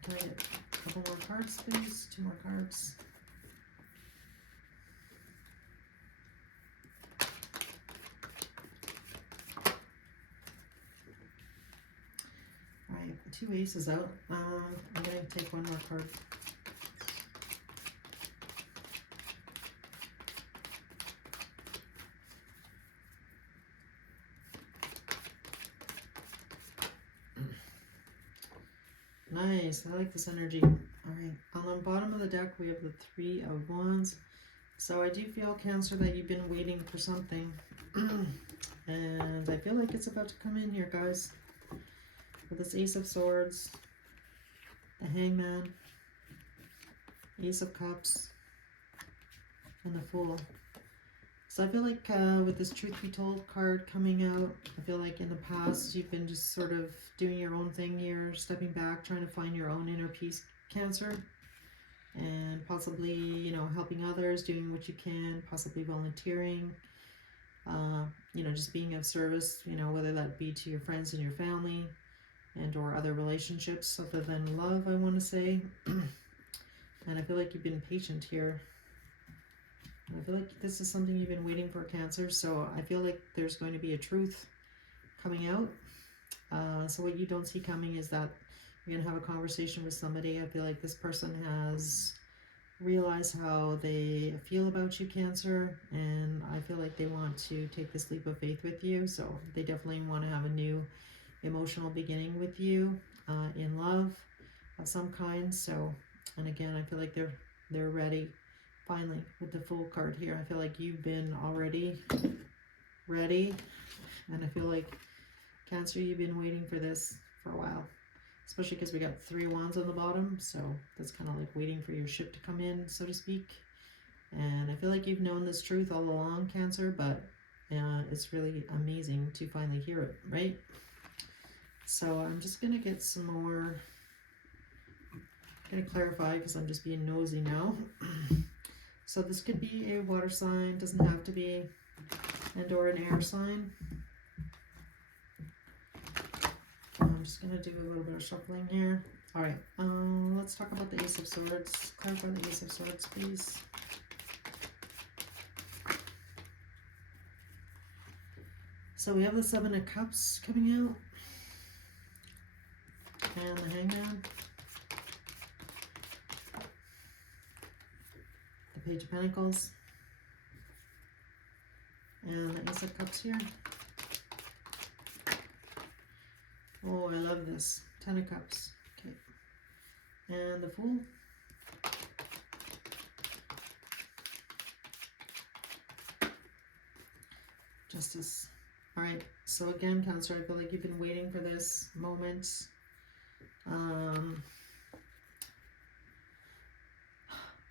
Can I get a couple more cards, please? 2 more cards. Alright, 2 aces out. I'm going to take 1 more card. Nice, I like this energy. Alright, on the bottom of the deck we have the 3 of Wands. So I do feel, Cancer, that you've been waiting for something. And I feel like it's about to come in here, guys. With this Ace of Swords, the Hangman, Ace of Cups, and the Fool. So I feel like with this Truth Be Told card coming out, I feel like in the past you've been just sort of doing your own thing here, stepping back, trying to find your own inner peace, Cancer, and possibly, you know, helping others, doing what you can, possibly volunteering, you know, just being of service, you know, whether that be to your friends and your family and or other relationships other than love, I want to say. And I feel like you've been patient here. I feel like this is something you've been waiting for, Cancer. So I feel like there's going to be a truth coming out. So what you don't see coming is that you're going to have a conversation with somebody. I feel like this person has realized how they feel about you, Cancer. And I feel like they want to take this leap of faith with you. So they definitely want to have a new emotional beginning with you in love of some kind. So, and again, I feel like they're ready. Finally, with the Fool card here, I feel like you've been already ready, and I feel like, Cancer, you've been waiting for this for a while, especially because we got 3 wands on the bottom, so that's kind of like waiting for your ship to come in, so to speak. And I feel like you've known this truth all along, Cancer, but it's really amazing to finally hear it, right? So I'm just gonna get some more, gonna clarify because I'm just being nosy now. So this could be a water sign, doesn't have to be, and or an air sign. I'm just going to do a little bit of shuffling here. Alright, let's talk about the Ace of Swords. Clarify the Ace of Swords, please. So we have the 7 of Cups coming out, and the Hangman. Page of Pentacles, and the Ace of Cups here. Oh, I love this. 10 of Cups. Okay. And the Fool. Justice. Alright, so again, Cancer, I feel like you've been waiting for this moment.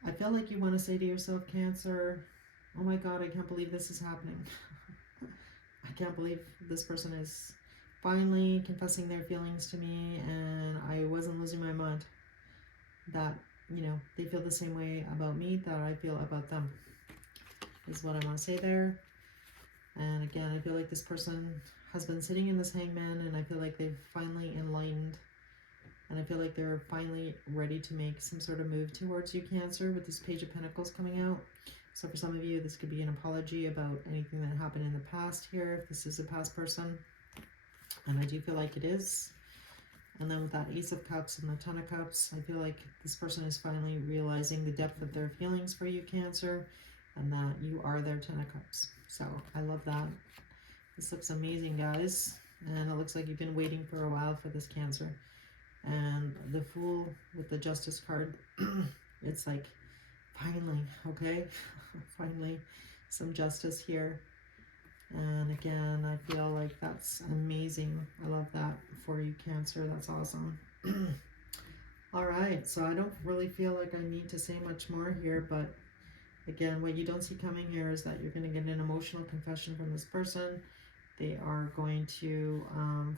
I feel like you want to say to yourself, Cancer, oh my God, I can't believe this is happening. I can't believe this person is finally confessing their feelings to me, and I wasn't losing my mind that, you know, they feel the same way about me that I feel about them, is what I want to say there. And again, I feel like this person has been sitting in this hangman, and I feel like they've finally enlightened, and I feel like they're finally ready to make some sort of move towards you, Cancer, with this Page of Pentacles coming out. So for some of you, this could be an apology about anything that happened in the past here, if this is a past person. And I do feel like it is. And then with that Ace of Cups and the Ten of Cups, I feel like this person is finally realizing the depth of their feelings for you, Cancer, and that you are their Ten of Cups. So I love that. This looks amazing, guys. And it looks like you've been waiting for a while for this, Cancer. And the Fool with the Justice card, it's like, finally, okay? Finally, some justice here. And again, I feel like that's amazing. I love that for you, Cancer. That's awesome. All right, so I don't really feel like I need to say much more here, but again, what you don't see coming here is that you're going to get an emotional confession from this person. They are going to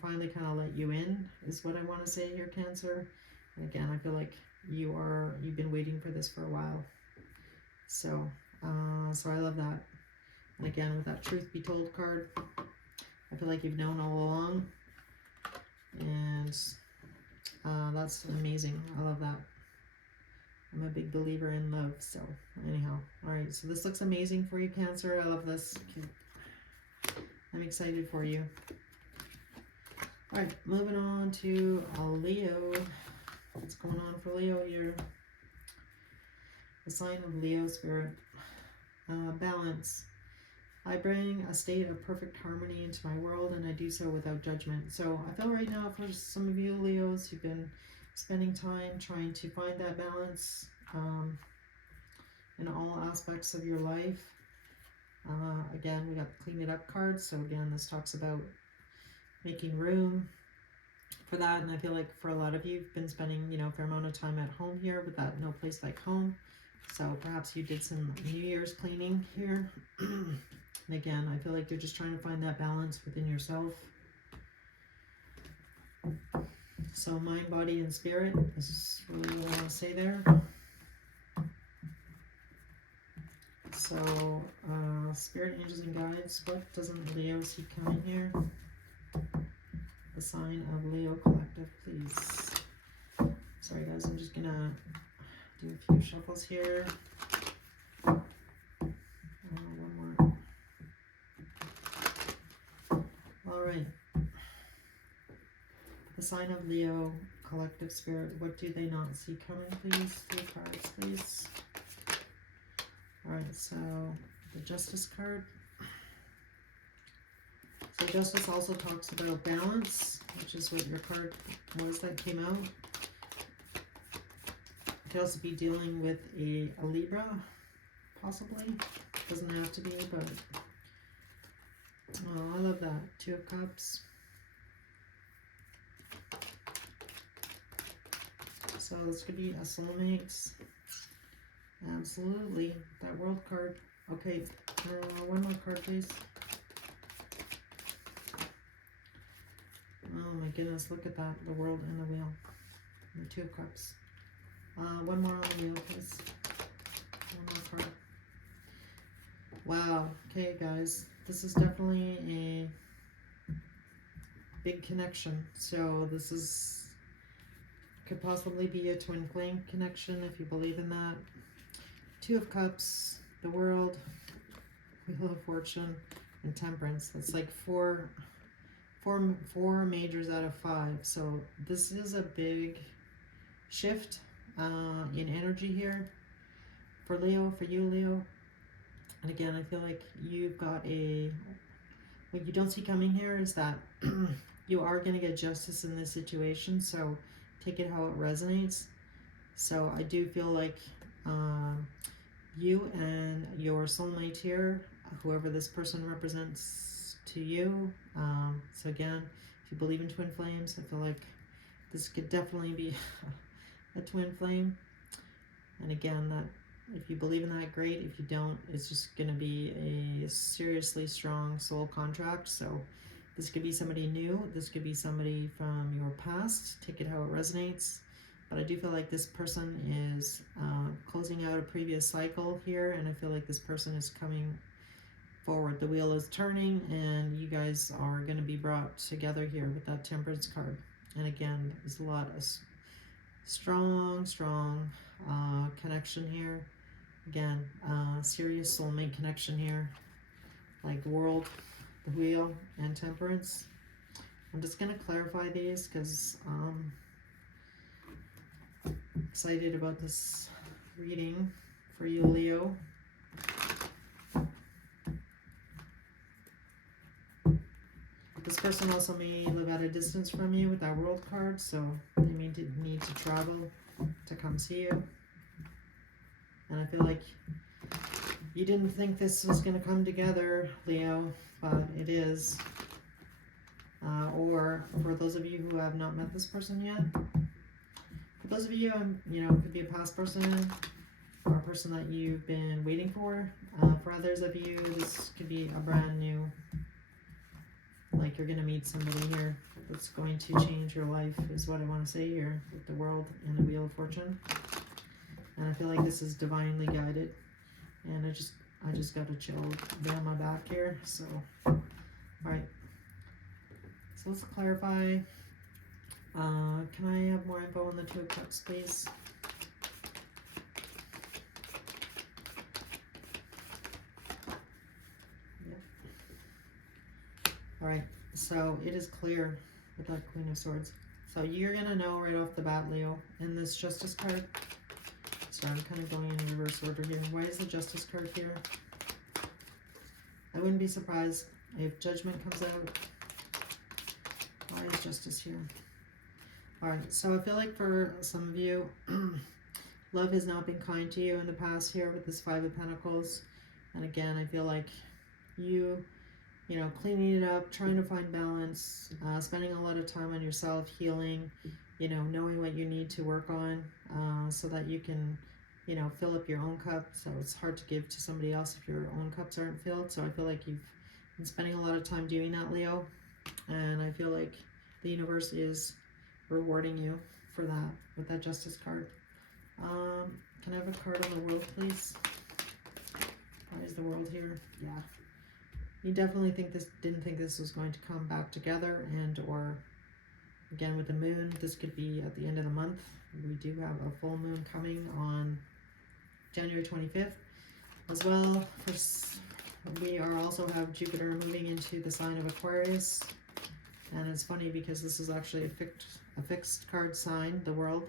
finally kind of let you in, is what I want to say here, Cancer. And again, I feel like you've been waiting for this for a while. So, so I love that. And again, with that Truth Be Told card, I feel like you've known all along. And that's amazing. I love that. I'm a big believer in love. So anyhow, all right. So this looks amazing for you, Cancer. I love this. I'm excited for you. All right, moving on to Leo. What's going on for Leo here? The sign of Leo spirit. Balance. I bring a state of perfect harmony into my world, and I do so without judgment. So I feel right now for some of you Leos who've been spending time trying to find that balance in all aspects of your life. Again, we got the Clean It Up card. So again, this talks about making room for that. And I feel like for a lot of you, you've been spending, you know, a fair amount of time at home here with that no place like home. So perhaps you did some New Year's cleaning here. And again, I feel like you're just trying to find that balance within yourself. So mind, body, and spirit. This is really what I want to say there. So, spirit, angels, and guides. What doesn't Leo see coming here? The sign of Leo collective, please. Sorry, guys. I'm just gonna do a few shuffles here. One more. All right. The sign of Leo collective spirit. What do they not see coming, please? 3 cards, please. All right, so the Justice card. So Justice also talks about balance, which is what your card was that came out. You could also be dealing with a Libra, possibly. Doesn't have to be, but oh, I love that. 2 of Cups. So this could be a soulmate. Absolutely. That World card. Okay, one more card, please. Oh my goodness, look at that. The World and the Wheel. And the 2 of Cups. One more on the wheel, please. One more card. Wow. Okay, guys. This is definitely a big connection. So this is could possibly be a twin flame connection if you believe in that. 2 of Cups, the World, Wheel of Fortune, and Temperance. That's like four majors out of 5. So this is a big shift in energy here for Leo, for you, Leo. And again, I feel like you've got what you don't see coming here is that you are going to get justice in this situation. So take it how it resonates. So I do feel like you and your soulmate here, whoever this person represents to you. So again, if you believe in twin flames, I feel like this could definitely be a twin flame. And again, that If you believe in that, great. If you don't, it's just going to be a seriously strong soul contract. So this could be somebody new. This could be somebody from your past. Take it how it resonates. But I do feel like this person is closing out a previous cycle here. And I feel like this person is coming forward. The wheel is turning and you guys are going to be brought together here with that Temperance card. And again, there's a lot of strong connection here. Again, serious soulmate connection here. Like the World, the Wheel, and Temperance. I'm just going to clarify these because I'm excited about this reading for you, Leo. This person also may live at a distance from you with that World card, so they may need to travel to come see you. And I feel like you didn't think this was going to come together, Leo, but it is. Or for those of you who have not met this person yet, for those of you, you know, it could be a past person or a person that you've been waiting for. For others of you, this could be a brand new, like you're going to meet somebody here that's going to change your life, is what I want to say here with the World and the Wheel of Fortune. And I feel like this is divinely guided. And I just got a chill down my back here. So, all right. So let's clarify. Can I have more info on the Two of Cups, please? Yep. All right. So it is clear with that Queen of Swords. So you're going to know right off the bat, Leo, in this Justice card. So I'm kind of going in reverse order here. Why is the Justice card here? I wouldn't be surprised if Judgment comes out. Why is Justice here? Alright, so I feel like for some of you, love has not been kind to you in the past here with this Five of Pentacles. And again, I feel like you know, cleaning it up, trying to find balance, spending a lot of time on yourself, healing, you know, knowing what you need to work on so that you can, you know, fill up your own cup. So it's hard to give to somebody else if your own cups aren't filled. So I feel like you've been spending a lot of time doing that, Leo. And I feel like the universe is rewarding you for that with that Justice card. Can I have a card on the World, please? Why is the World here? Yeah. You definitely didn't think this was going to come back together, and or again with the Moon, this could be at the end of the month. We do have a full moon coming on January 25th as well. We are also have Jupiter moving into the sign of Aquarius, and it's funny because this is actually a fixed card sign, the World,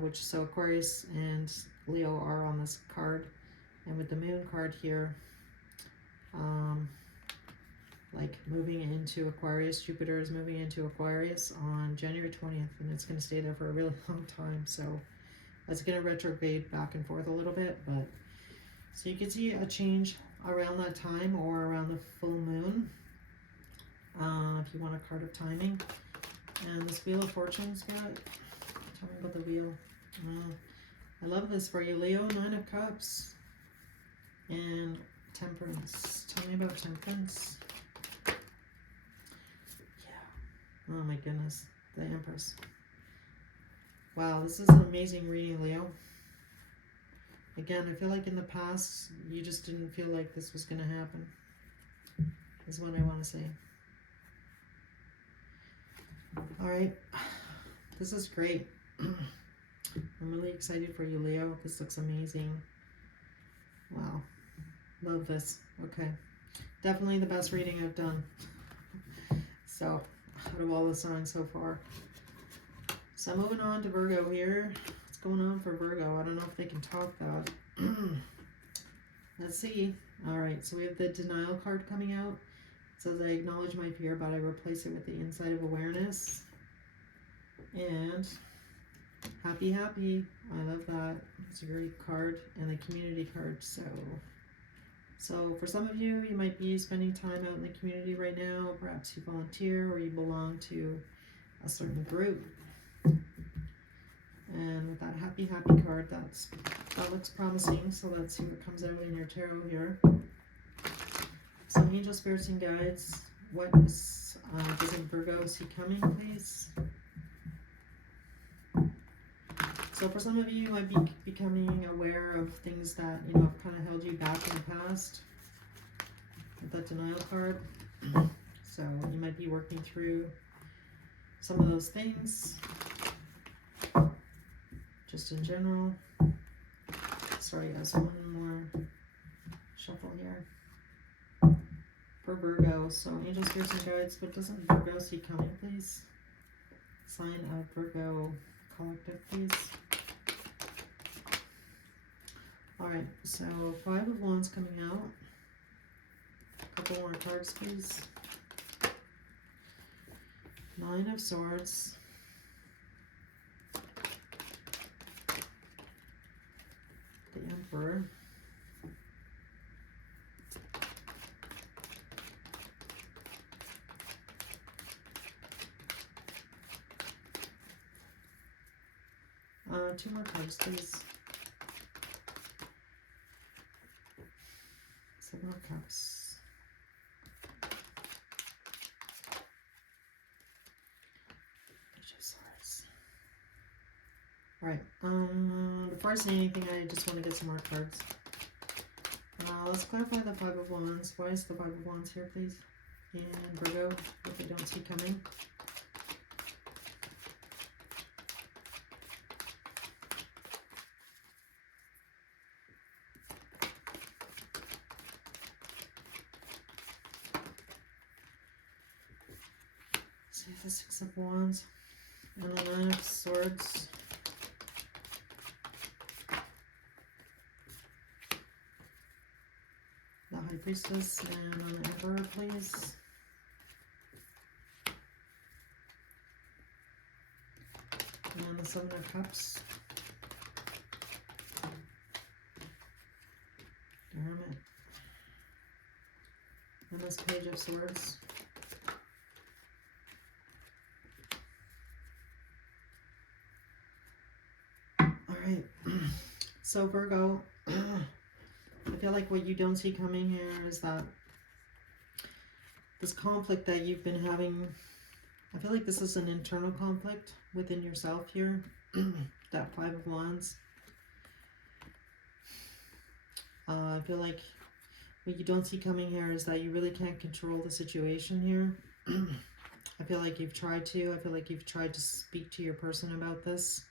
which so Aquarius and Leo are on this card, and with the Moon card here. Like moving into Aquarius, Jupiter is moving into Aquarius on January 20th, and it's going to stay there for a really long time. So it's going to retrograde back and forth a little bit, but so you can see a change around that time or around the full moon, if you want a card of timing. And this Wheel of Fortune's got, tell me about the wheel. I love this for you, Leo. 9 of Cups and Temperance. Tell me about Temperance. Yeah. Oh my goodness. The Empress. Wow, this is an amazing reading, Leo. Again, I feel like in the past, you just didn't feel like this was going to happen. Is what I want to say. Alright. This is great. I'm really excited for you, Leo. This looks amazing. Wow. Love this. Okay. Definitely the best reading I've done. So, out of all the signs so far. So, moving on to Virgo here. What's going on for Virgo? I don't know if they can talk that. Let's see. Alright, so we have the Denial card coming out. It says, I acknowledge my fear, but I replace it with the insight of awareness. And happy. I love that. It's a great card. And the Community card. So for some of you, you might be spending time out in the community right now. Perhaps you volunteer or you belong to a certain group. And with that happy card, that's That looks promising, so let's see what comes out in your tarot here. So angel spirits and guides, what is doesn't Virgo see coming, please? So for some of you, you might be becoming aware of things that, you know, have kind of held you back in the past. With that denial card. So you might be working through some of those things. Just in general. Sorry, guys, one more shuffle here. For Virgo, so angel spirits and guides, what doesn't Virgo see coming, please? Sign of Virgo collective, please. Alright, so 5 of Wands coming out. A couple more cards, please. 9 of Swords. The Emperor. Two more cards, please. 7 of Cups. Page of Swords. Alright, before I say anything, I just want to get some more cards. Let's clarify the 5 of Wands. Why is the 5 of Wands here, please? And Virgo, what they don't see coming. See the 6 of Wands and the 9 of Swords. The High Priestess and the Emperor, please. And the 7 of Cups. The Hermit. And this Page of Swords. Alright, so Virgo, I feel like what you don't see coming here is that this conflict that you've been having, I feel like this is an internal conflict within yourself here, that 5 of Wands. I feel like what you don't see coming here is that you really can't control the situation here. I feel like you've tried to. I feel like you've tried to speak to your person about this.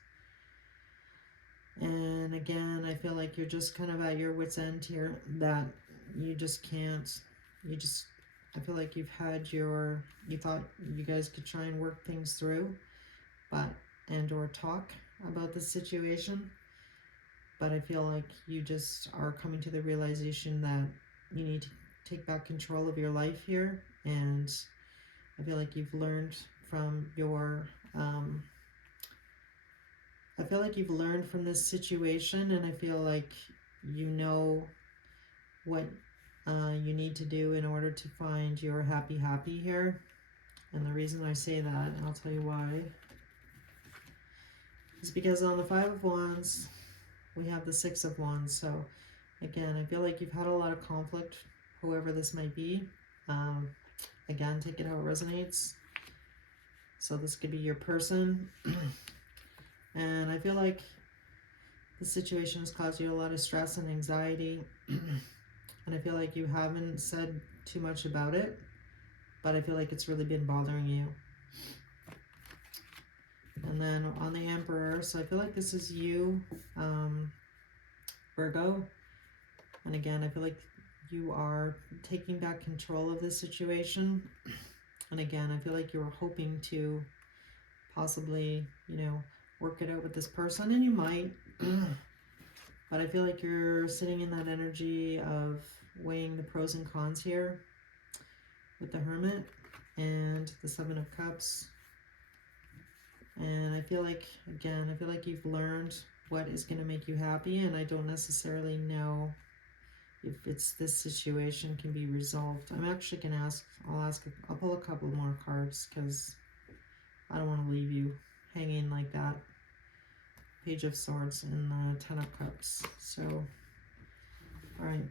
And again, I feel like you're just kind of at your wit's end here, that you just can't, I feel like you've had you thought you guys could try and work things through, and or talk about the situation. But I feel like you just are coming to the realization that you need to take back control of your life here. And I feel like you've learned from I feel like you've learned from this situation, and I feel like you know what you need to do in order to find your happy here. And the reason I say that, and I'll tell you why, is because on the 5 of Wands, we have the 6 of Wands. So again, I feel like you've had a lot of conflict, whoever this might be. Again, take it how it resonates. So this could be your person. And I feel like the situation has caused you a lot of stress and anxiety. And I feel like you haven't said too much about it, but I feel like it's really been bothering you. And then on the Emperor, so I feel like this is you, Virgo. And again, I feel like you are taking back control of this situation. And again, I feel like you were hoping to possibly, work it out with this person, and you might. But I feel like you're sitting in that energy of weighing the pros and cons here with the Hermit and the 7 of Cups. And I feel like, again, I feel like you've learned what is going to make you happy, and I don't necessarily know if this situation can be resolved. I'm actually going to I'll pull a couple more cards, because I don't want to leave you hanging like that. Page of Swords and the Ten of Cups. So, all right.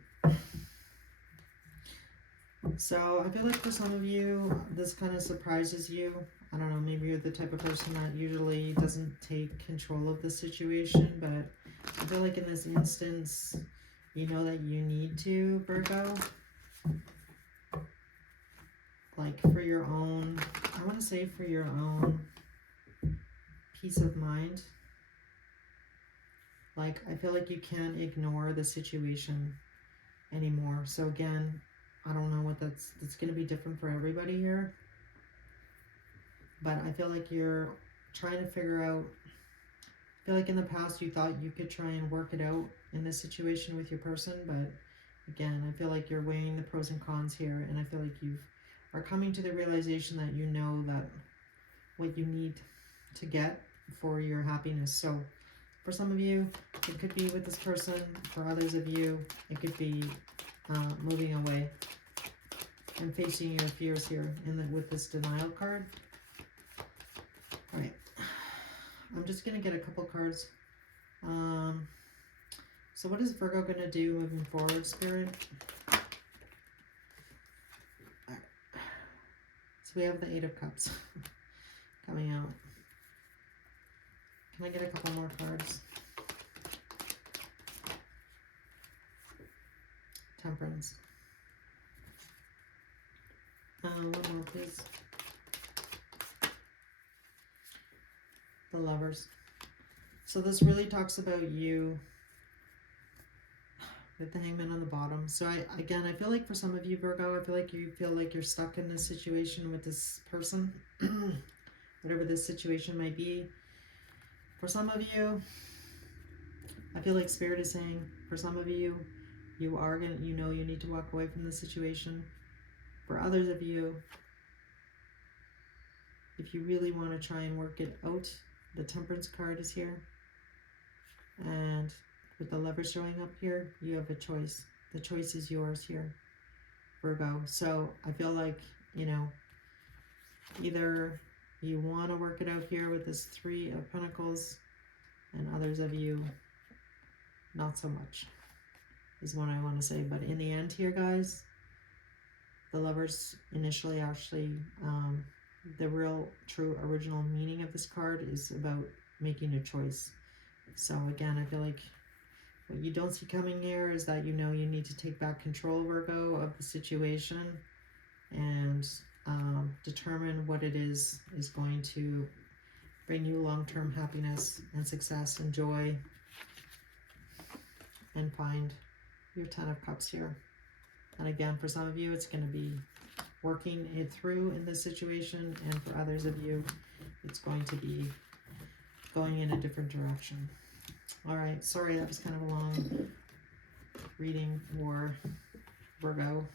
So I feel like for some of you, this kind of surprises you. I don't know, maybe you're the type of person that usually doesn't take control of the situation, but I feel like in this instance, you know that you need to, Virgo. Like for your own, I want to say for your own peace of mind. Like, I feel like you can't ignore the situation anymore. So again, I don't know what that's going to be different for everybody here. But I feel like you're trying to figure out, I feel like in the past you thought you could try and work it out in this situation with your person. But again, I feel like you're weighing the pros and cons here. And I feel like you are coming to the realization that you know that what you need to get for your happiness. So for some of you, it could be with this person. For others of you, it could be moving away and facing your fears here with this denial card. All right, I'm just going to get a couple cards. So what is Virgo going to do moving forward, Spirit? All right. So we have the Eight of Cups coming out. Can I get a couple more cards? Temperance. One more, please. The Lovers. So this really talks about you with the Hangman on the bottom. So I feel like for some of you, Virgo, I feel like you feel like you're stuck in this situation with this person, whatever this situation might be. For some of you, I feel like Spirit is saying, for some of you, you need to walk away from this situation. For others of you, if you really want to try and work it out, the Temperance card is here. And with the Lover showing up here, you have a choice. The choice is yours here, Virgo. So I feel like, either you want to work it out here with this Three of Pentacles, and others of you, not so much, is what I want to say. But in the end here, guys, the Lovers initially actually, the real, true, original meaning of this card is about making a choice. So again, I feel like what you don't see coming here is that you need to take back control, Virgo, of the situation and determine what it is going to bring you long-term happiness and success and joy, and find your Ten of Cups here. And again, for some of you, it's going to be working it through in this situation, and for others of you, it's going to be going in a different direction. All right, sorry, that was kind of a long reading for Virgo.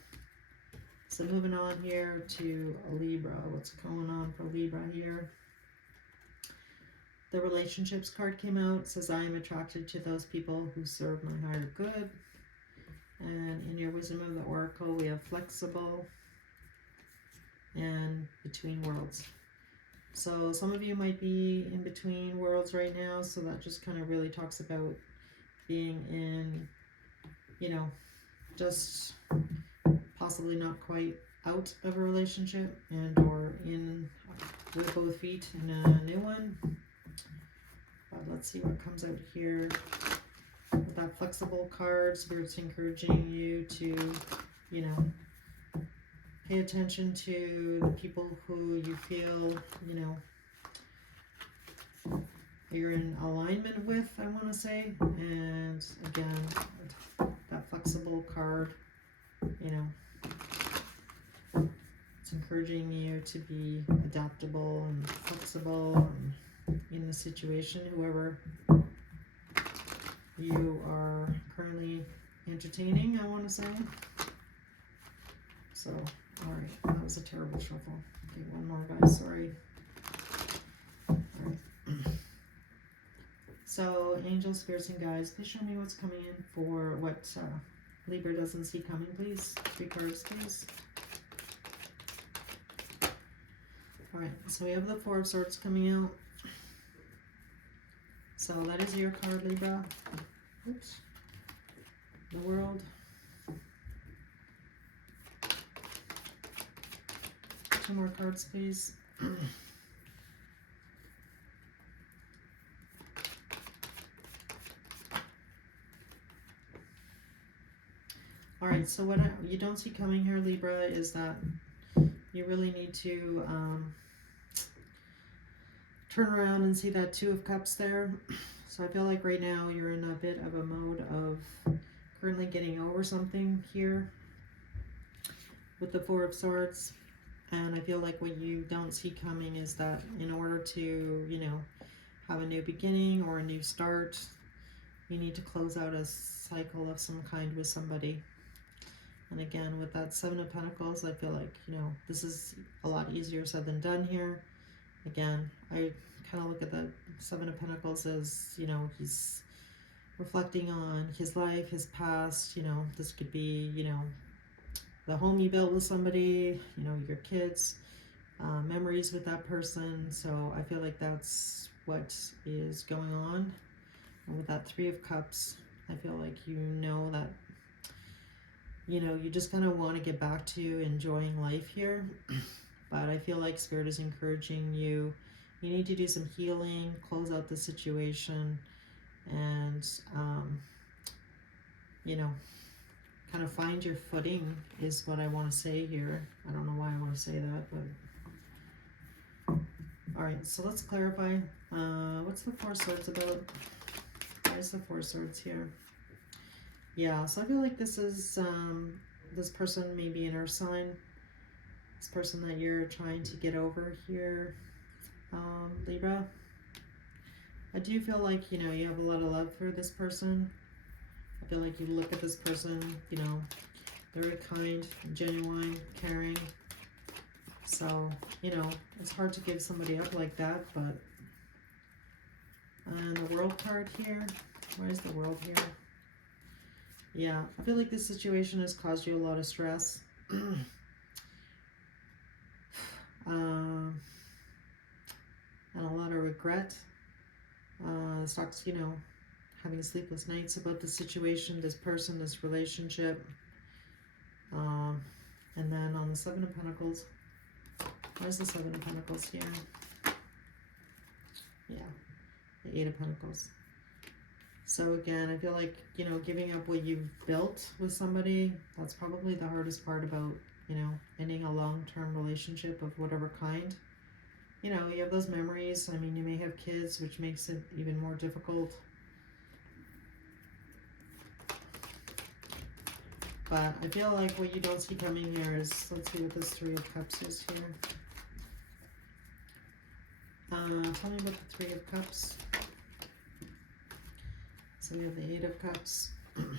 So moving on here to Libra. What's going on for Libra here? The Relationships card came out. It says, I am attracted to those people who serve my higher good. And in your Wisdom of the Oracle, we have Flexible and Between Worlds. So some of you might be in between worlds right now. So that just kind of really talks about being in, just possibly not quite out of a relationship, and or in with both feet in a new one. But let's see what comes out here. With that Flexible card, Spirit's encouraging you to, pay attention to the people who you feel, you're in alignment with, I want to say. And again, that Flexible card, it's encouraging you to be adaptable and flexible and in the situation, whoever you are currently entertaining, I want to say. So, all right, that was a terrible shuffle. Okay, one more, guys, sorry. All right. So, angels, spirits, and guides, please show me what's coming in for what Libra doesn't see coming, please. 3 cards, please. All right, so we have the Four of Swords coming out. So that is your card, Libra. Oops. The World. Two more cards, please. All right, so what you don't see coming here, Libra, is that you really need to turn around and see that Two of Cups there. So I feel like right now you're in a bit of a mode of currently getting over something here with the Four of Swords. And I feel like what you don't see coming is that in order to, you know, have a new beginning or a new start, you need to close out a cycle of some kind with somebody. And again, with that Seven of Pentacles, I feel like, you know, this is a lot easier said than done here. Again, I kind of look at the Seven of Pentacles as, you know, he's reflecting on his life, his past. You know, this could be, you know, the home you built with somebody, you know, your kids, memories with that person. So I feel like that's what is going on. And with that Three of Cups, I feel like you know that, you know, you just kind of want to get back to enjoying life here. But I feel like Spirit is encouraging you. You need to do some healing, close out the situation, and, you know, kind of find your footing is what I want to say here. I don't know why I want to say that, but... All right, so let's clarify. What's the Four Swords about? Why is the Four Swords here? Yeah, so I feel like this is, this person may be an earth sign. This person that you're trying to get over here, Libra. I do feel like, you know, you have a lot of love for this person. I feel like you look at this person, you know, they're very kind, genuine, caring. So, you know, it's hard to give somebody up like that, but... And the World card here. Why is the World here? Yeah, I feel like this situation has caused you a lot of stress. And a lot of regret. Starts, you know, having sleepless nights about the situation, this person, this relationship. And then on the Seven of Pentacles, where's the Seven of Pentacles here? Yeah, the Eight of Pentacles. So again, I feel like, you know, giving up what you've built with somebody, that's probably the hardest part about, you know, ending a long-term relationship of whatever kind. You know, you have those memories. I mean, you may have kids, which makes it even more difficult. But I feel like what you don't see coming here is, let's see what this Three of Cups is here. Tell me about the Three of Cups. So we have the Eight of Cups. And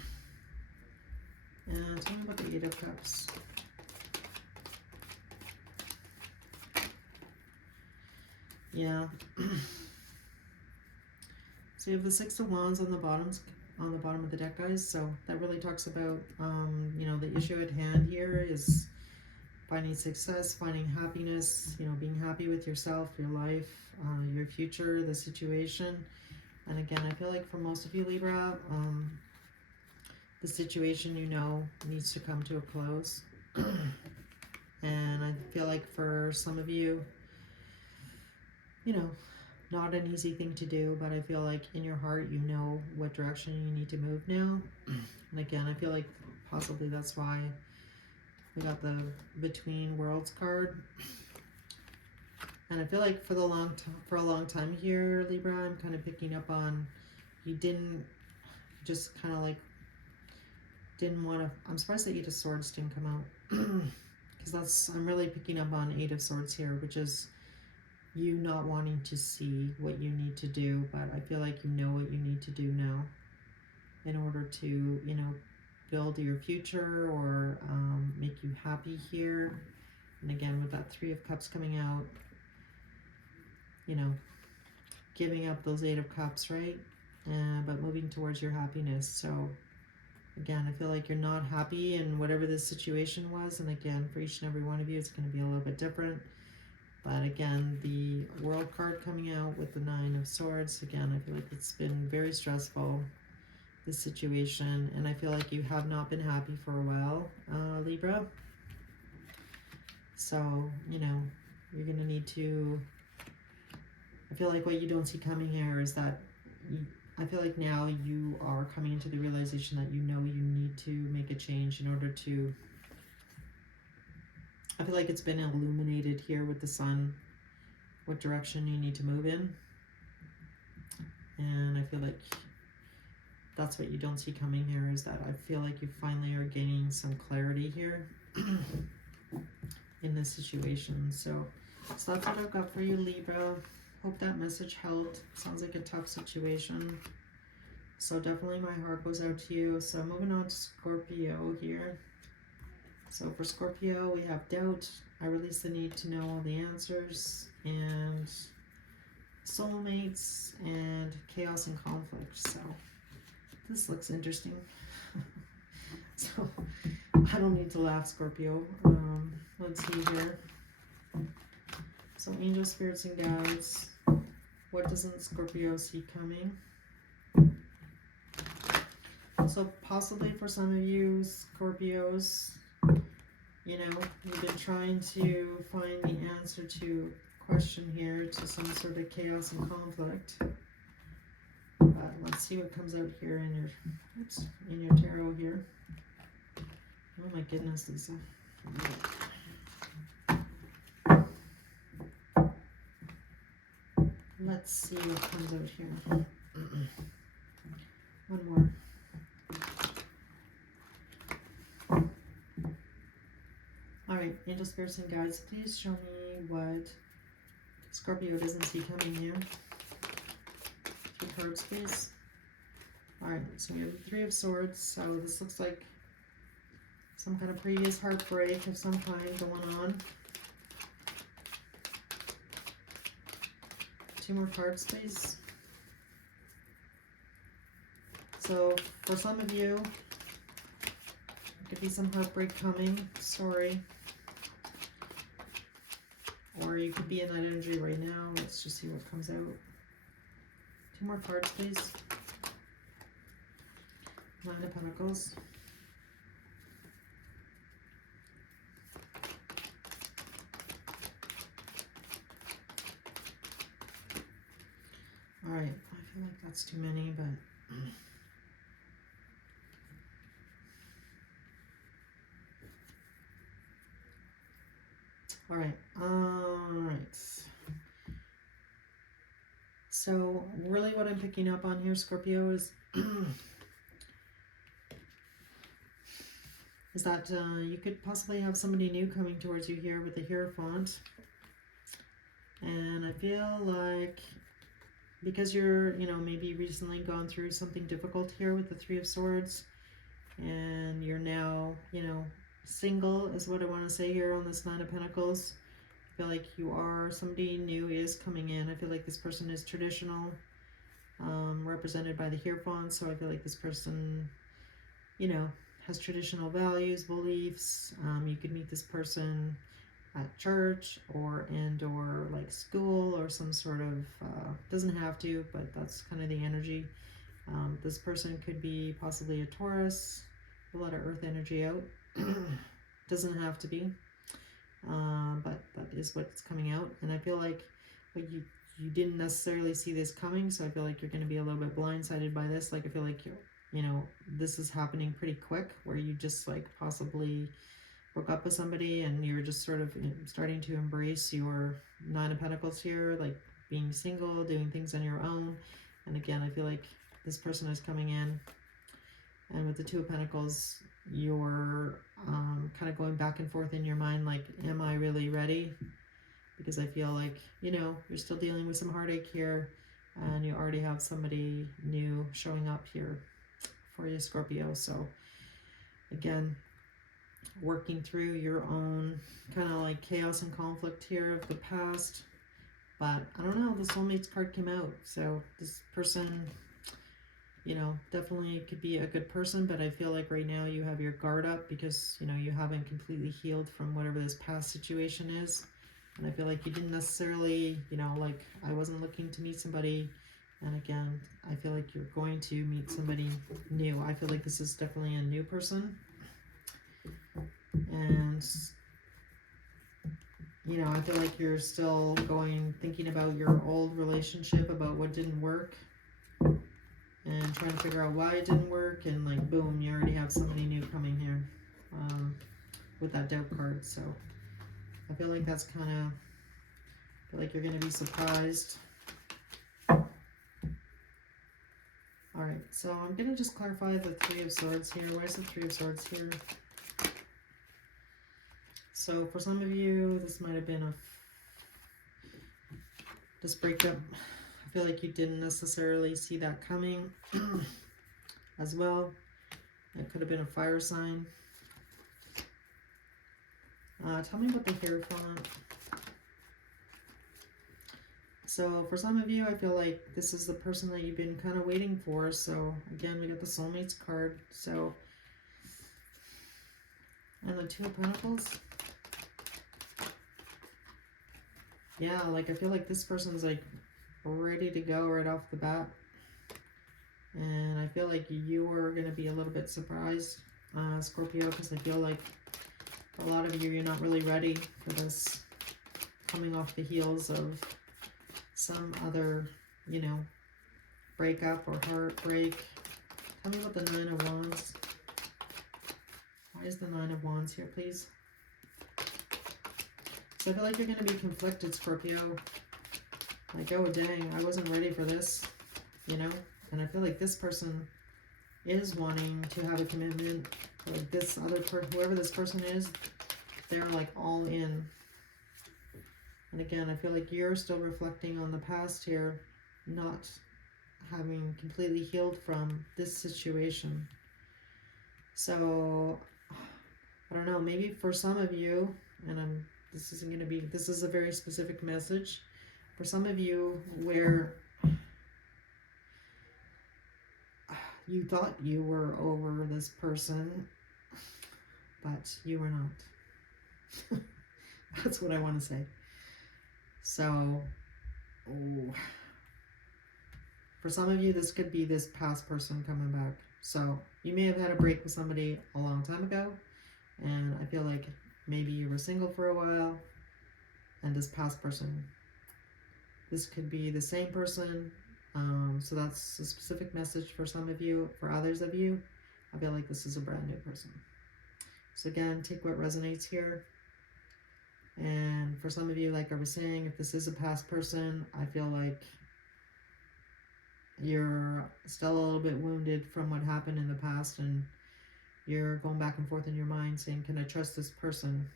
tell me about the Eight of Cups. Yeah. So you have the Six of Wands on the bottom of the deck, guys. So that really talks about, you know, the issue at hand here is finding success, finding happiness, you know, being happy with yourself, your life, your future, the situation. And again, I feel like for most of you, Libra, the situation, you know, needs to come to a close. And I feel like for some of you, you know, not an easy thing to do, but I feel like in your heart, you know what direction you need to move now. And again, I feel like possibly that's why we got the Between Worlds card. And I feel like for a long time here, Libra, I'm kind of picking up on you didn't just kind of like didn't want to. I'm surprised that Eight of Swords didn't come out, because I'm really picking up on Eight of Swords here, which is you not wanting to see what you need to do, but I feel like you know what you need to do now in order to, you know, build your future or make you happy here. And again, with that Three of Cups coming out, you know, giving up those Eight of Cups, right? But moving towards your happiness. So again, I feel like you're not happy in whatever this situation was. And again, for each and every one of you, it's going to be a little bit different. But again, the World card coming out with the Nine of Swords, again, I feel like it's been very stressful, this situation, and I feel like you have not been happy for a while, Libra. So, you know, you're going to need to, I feel like what you don't see coming here is that I feel like now you are coming into the realization that you know you need to make a change in order to, I feel like it's been illuminated here with the sun, what direction you need to move in. And I feel like that's what you don't see coming here, is that I feel like you finally are gaining some clarity here in this situation. So that's what I've got for you, Libra. Hope that message helped. Sounds like a tough situation. So definitely my heart goes out to you. So moving on to Scorpio here. So for Scorpio, we have doubt. I release the need to know all the answers, and soulmates, and chaos and conflict. So this looks interesting. So I don't need to laugh, Scorpio. Let's see here. So angel, spirits, and guides. What doesn't Scorpio see coming? So possibly for some of you Scorpios, you know, you've been trying to find the answer to a question here, to some sort of chaos and conflict. But let's see what comes out here in your tarot here. Oh my goodness, Lisa. Let's see what comes out here. One more. Alright, angel, spirits, and guides, please show me what Scorpio doesn't see coming here. 2 cards, please. Alright, so we have the 3 of Swords. So this looks like some kind of previous heartbreak of some kind going on. 2 more cards, please. So for some of you, there could be some heartbreak coming. Sorry. Or you could be in that energy right now. Let's just see what comes out. 2 more cards, please. 9 of Pentacles. Alright, I feel like that's too many, but... Alright. So, really what I'm picking up on here, Scorpio, is... is that you could possibly have somebody new coming towards you here with the Hierophant. And I feel like... because you're, you know, maybe recently gone through something difficult here with the 3 of Swords, and you're now, you know, single is what I want to say here on this 9 of Pentacles. I feel like you are, somebody new is coming in. I feel like this person is traditional, represented by the Hierophant. So I feel like this person, you know, has traditional values, beliefs. You could meet this person at church or like school or some sort of, doesn't have to, but that's kind of the energy. This person could be possibly a Taurus, a lot of earth energy out. Doesn't have to be, but that is what's coming out. And I feel like you didn't necessarily see this coming, so I feel like you're going to be a little bit blindsided by this. Like I feel like you know, this is happening pretty quick, where you just like possibly broke up with somebody and you're just sort of starting to embrace your 9 of Pentacles here, like being single, doing things on your own. And again, I feel like this person is coming in, and with the 2 of Pentacles, you're kind of going back and forth in your mind, like, am I really ready? Because I feel like, you know, you're still dealing with some heartache here, and you already have somebody new showing up here for you, Scorpio. So again, working through your own kind of like chaos and conflict here of the past. But I don't know, the soulmates card came out, so this person, you know, definitely could be a good person, but I feel like right now you have your guard up because, you know, you haven't completely healed from whatever this past situation is. And I feel like you didn't necessarily, you know, like I wasn't looking to meet somebody. And again, I feel like you're going to meet somebody new. I feel like this is definitely a new person. And, you know, I feel like you're still thinking about your old relationship, about what didn't work, and trying to figure out why it didn't work. And like, boom, you already have somebody new coming here with that doubt card. So I feel like that's kind of, I feel like you're going to be surprised. All right, so I'm going to just clarify the Three of Swords here. Where's the Three of Swords here? So for some of you, this might have been this breakup. I feel like you didn't necessarily see that coming as well. It could have been a fire sign. Tell me about the Hierophant. So for some of you, I feel like this is the person that you've been kind of waiting for. So again, we got the Soulmates card. So, and the Two of Pentacles. Yeah, like I feel like this person's like ready to go right off the bat. And I feel like you are going to be a little bit surprised, Scorpio, because I feel like for a lot of you, you're not really ready for this, coming off the heels of some other, you know, breakup or heartbreak. Tell me about the Nine of Wands. Why is the Nine of Wands here, please? So I feel like you're going to be conflicted, Scorpio. Like, oh dang, I wasn't ready for this, you know? And I feel like this person is wanting to have a commitment. Like this other person, whoever this person is, they're like all in. And again, I feel like you're still reflecting on the past here, not having completely healed from this situation. So, I don't know, maybe for some of you, and this isn't going to be, this is a very specific message. For some of you where you thought you were over this person, but you were not. That's what I want to say. So, for some of you, this could be this past person coming back. So, you may have had a break with somebody a long time ago, and I feel like maybe you were single for a while, and this past person, this could be the same person. So that's a specific message for some of you. For others of you, I feel like this is a brand new person. So again, take what resonates here. And for some of you, like I was saying, if this is a past person, I feel like you're still a little bit wounded from what happened in the past, and you're going back and forth in your mind saying, can I trust this person?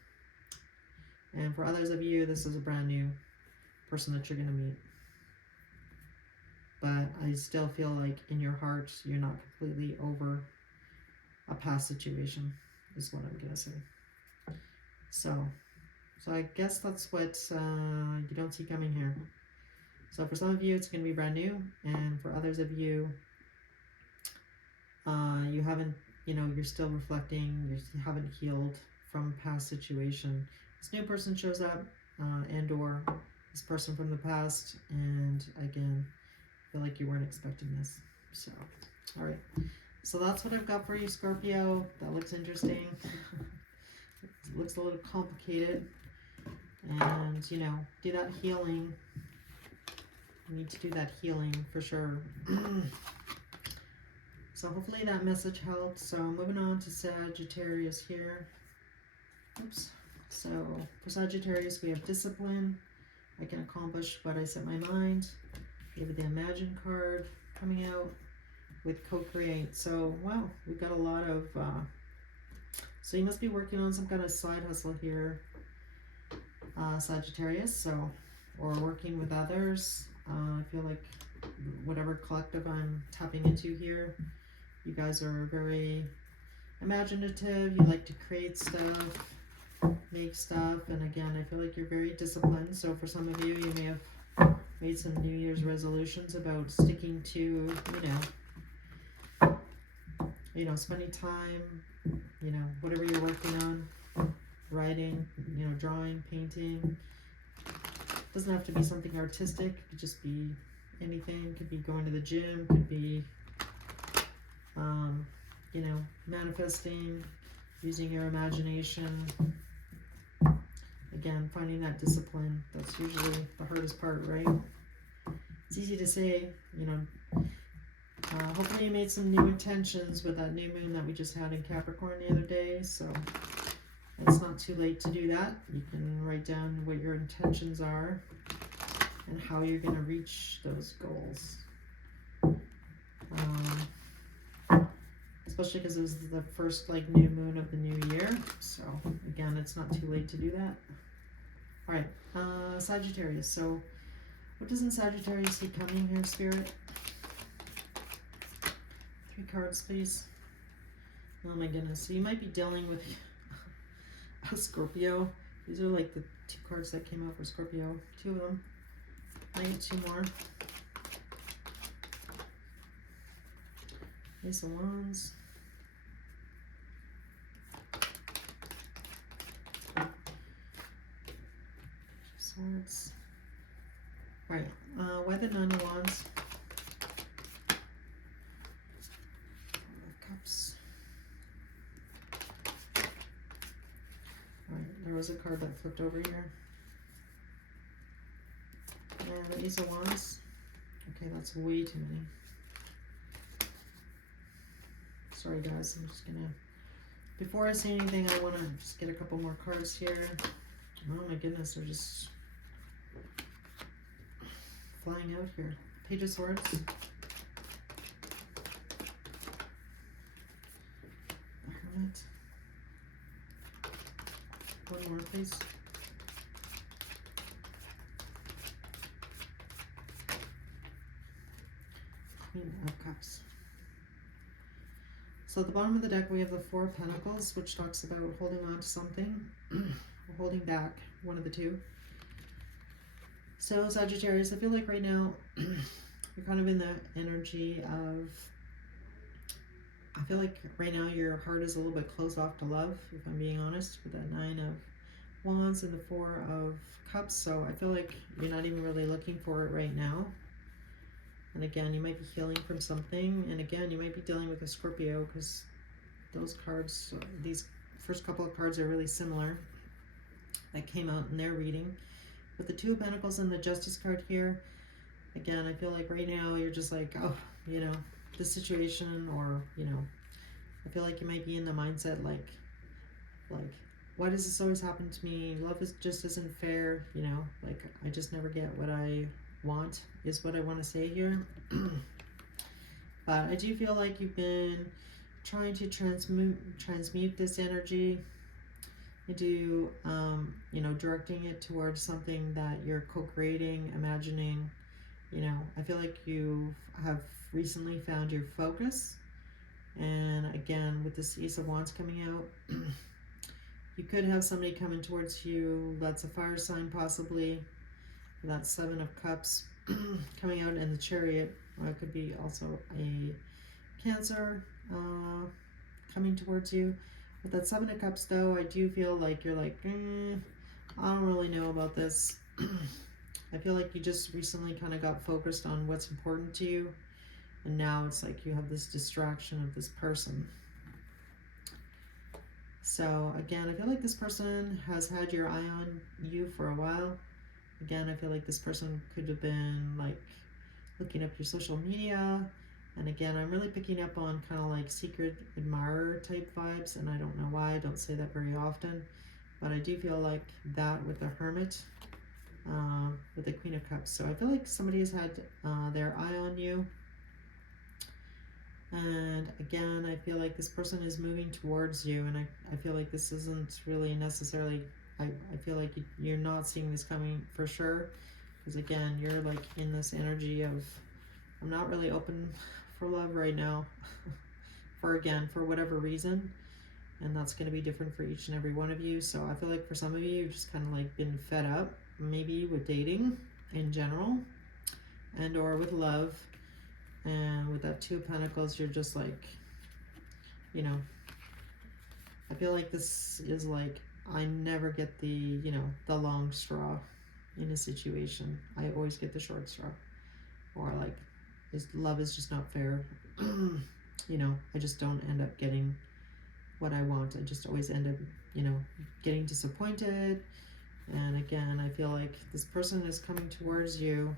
And for others of you, this is a brand new person that you're going to meet. But I still feel like in your heart, you're not completely over a past situation, is what I'm going to say. So I guess that's what you don't see coming here. So for some of you, it's going to be brand new. And for others of you, you haven't, you know, you're still reflecting, you haven't healed from past situation. This new person shows up, and or this person from the past. And again, I feel like you weren't expecting this. So, all right. So that's what I've got for you, Scorpio. That looks interesting. It looks a little complicated. And, you know, do that healing. You need to do that healing for sure. So hopefully that message helped. So moving on to Sagittarius here. Oops. So for Sagittarius, we have discipline. I can accomplish what I set my mind. We have the Imagine card coming out with co-create. So, wow, we've got a lot of, so you must be working on some kind of side hustle here, Sagittarius. So, or working with others. I feel like whatever collective I'm tapping into here, you guys are very imaginative. You like to create stuff, make stuff. And again, I feel like you're very disciplined. So for some of you, you may have made some New Year's resolutions about sticking to, you know, spending time, you know, whatever you're working on, writing, you know, drawing, painting, Doesn't have to be something artistic. It could just be anything. Could be going to the gym. Could be, you know, manifesting, using your imagination. Again, finding that discipline. That's usually the hardest part, right? It's easy to say, you know. Hopefully you made some new intentions with that new moon that we just had in Capricorn the other day. So it's not too late to do that. You can write down what your intentions are and how you're going to reach those goals. Especially because it was the first like new moon of the new year. So again, it's not too late to do that. All right, Sagittarius. So what does in Sagittarius see coming here, Spirit? 3 cards, please. Oh my goodness. So you might be dealing with a Scorpio. These are like the 2 cards that came out for Scorpio. 2 of them. I get 2 more. Ace of Wands. Swords. Right. Why the 9 of Wands? Cups. Alright, there was a card that flipped over here. And the Ace of Wands. Okay, that's way too many. Sorry guys, I'm just gonna, before I say anything, I wanna just get a couple more cards here. Oh my goodness, they're just flying out here. Page of Swords. Hermit. One more, please. Queen of Cups. So at the bottom of the deck, we have the 4 of Pentacles, which talks about holding on to something, or holding back, one of the 2. So Sagittarius, I feel like right now, you're kind of in the energy of, I feel like right now your heart is a little bit closed off to love, if I'm being honest, with that 9 of Wands and the 4 of Cups. So I feel like you're not even really looking for it right now. And again, you might be healing from something. And again, you might be dealing with a Scorpio, because those cards, these first couple of cards are really similar that came out in their reading. With the 2 of Pentacles and the Justice card here, again, I feel like right now you're just like, oh, you know, this situation, or, you know, I feel like you might be in the mindset like, why does this always happen to me? Love just isn't fair, you know, like I just never get what I want, is what I want to say here. But I do feel like you've been trying to transmute this energy into, you know, directing it towards something that you're co-creating, imagining. You know, I feel like you have recently found your focus. And again, with this Ace of Wands coming out, you could have somebody coming towards you that's a fire sign, possibly. That 7 of Cups coming out, and the Chariot. It could be also a Cancer coming towards you. With that 7 of Cups, though, I do feel like you're like, I don't really know about this. I feel like you just recently kind of got focused on what's important to you, and now it's like you have this distraction of this person. So again, I feel like this person has had your eye on you for a while. Again, I feel like this person could have been like looking up your social media. And again, I'm really picking up on kind of like secret admirer type vibes. And I don't know why, I don't say that very often. But I do feel like that with the Hermit, with the Queen of Cups. So I feel like somebody has had their eye on you. And again, I feel like this person is moving towards you. And I feel like this isn't really necessarily, I feel like you're not seeing this coming for sure. Because again, you're like in this energy of, I'm not really open for love right now. for whatever reason. And that's going to be different for each and every one of you. So I feel like for some of you, you've just kind of like been fed up, maybe with dating in general, and or with love. And with that 2 of Pentacles, you're just like, you know, I feel like this is like, I never get the, you know, the long straw. in a situation. I always get the short straw, or like, love is just not fair. You know, I just don't end up getting what I want. I just always end up, you know, getting disappointed. And again, I feel like this person is coming towards you.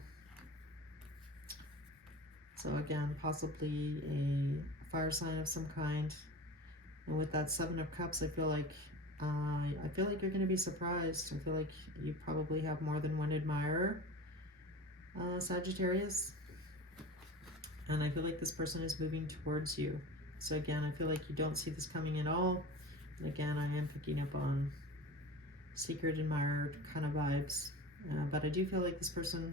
So again, possibly a fire sign of some kind. And with that Seven of Cups, I feel like you're going to be surprised. I feel like you probably have more than one admirer, Sagittarius. And I feel like this person is moving towards you. So again, I feel like you don't see this coming at all. And again, I am picking up on secret admirer kind of vibes. But I do feel like this person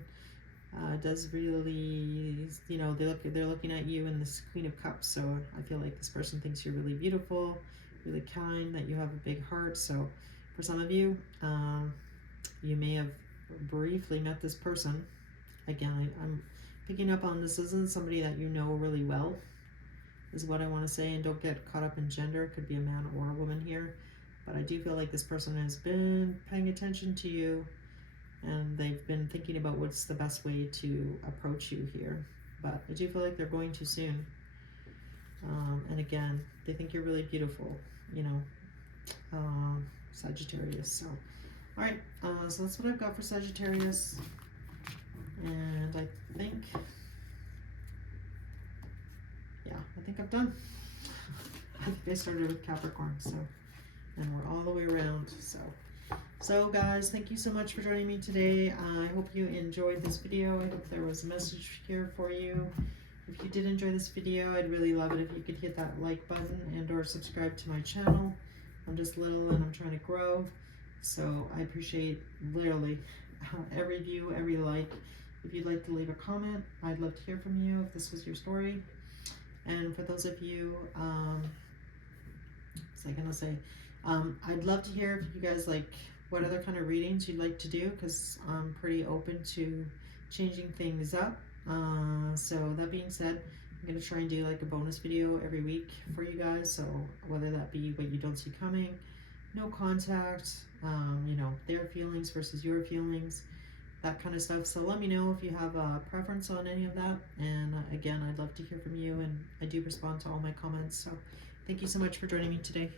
does really, you know, they're looking at you in this Queen of Cups. So I feel like this person thinks you're really beautiful, really kind, that you have a big heart. So for some of you, you may have briefly met this person. Again, I'm picking up on this isn't somebody that you know really well, is what I want to say. And don't get caught up in gender. It could be a man or a woman here. But I do feel like this person has been paying attention to you, and they've been thinking about what's the best way to approach you here. But I do feel like they're going too soon. And again, they think you're really beautiful, you know, Sagittarius. So, all right, so that's what I've got for Sagittarius. And I think, yeah, I think I'm done. I think I started with Capricorn, so, and we're all the way around. So guys, thank you so much for joining me today. I hope you enjoyed this video. I hope there was a message here for you. If you did enjoy this video, I'd really love it if you could hit that like button and or subscribe to my channel. I'm just little and I'm trying to grow, so I appreciate literally every view, every like. If you'd like to leave a comment, I'd love to hear from you if this was your story. And for those of you, what's I gonna say? I'd love to hear if you guys like what other kind of readings you'd like to do, because I'm pretty open to changing things up. So that being said, I'm going to try and do like a bonus video every week for you guys. So whether that be what you don't see coming, no contact, you know, their feelings versus your feelings, that kind of stuff. So let me know if you have a preference on any of that. And again, I'd love to hear from you, and I do respond to all my comments. So thank you so much for joining me today.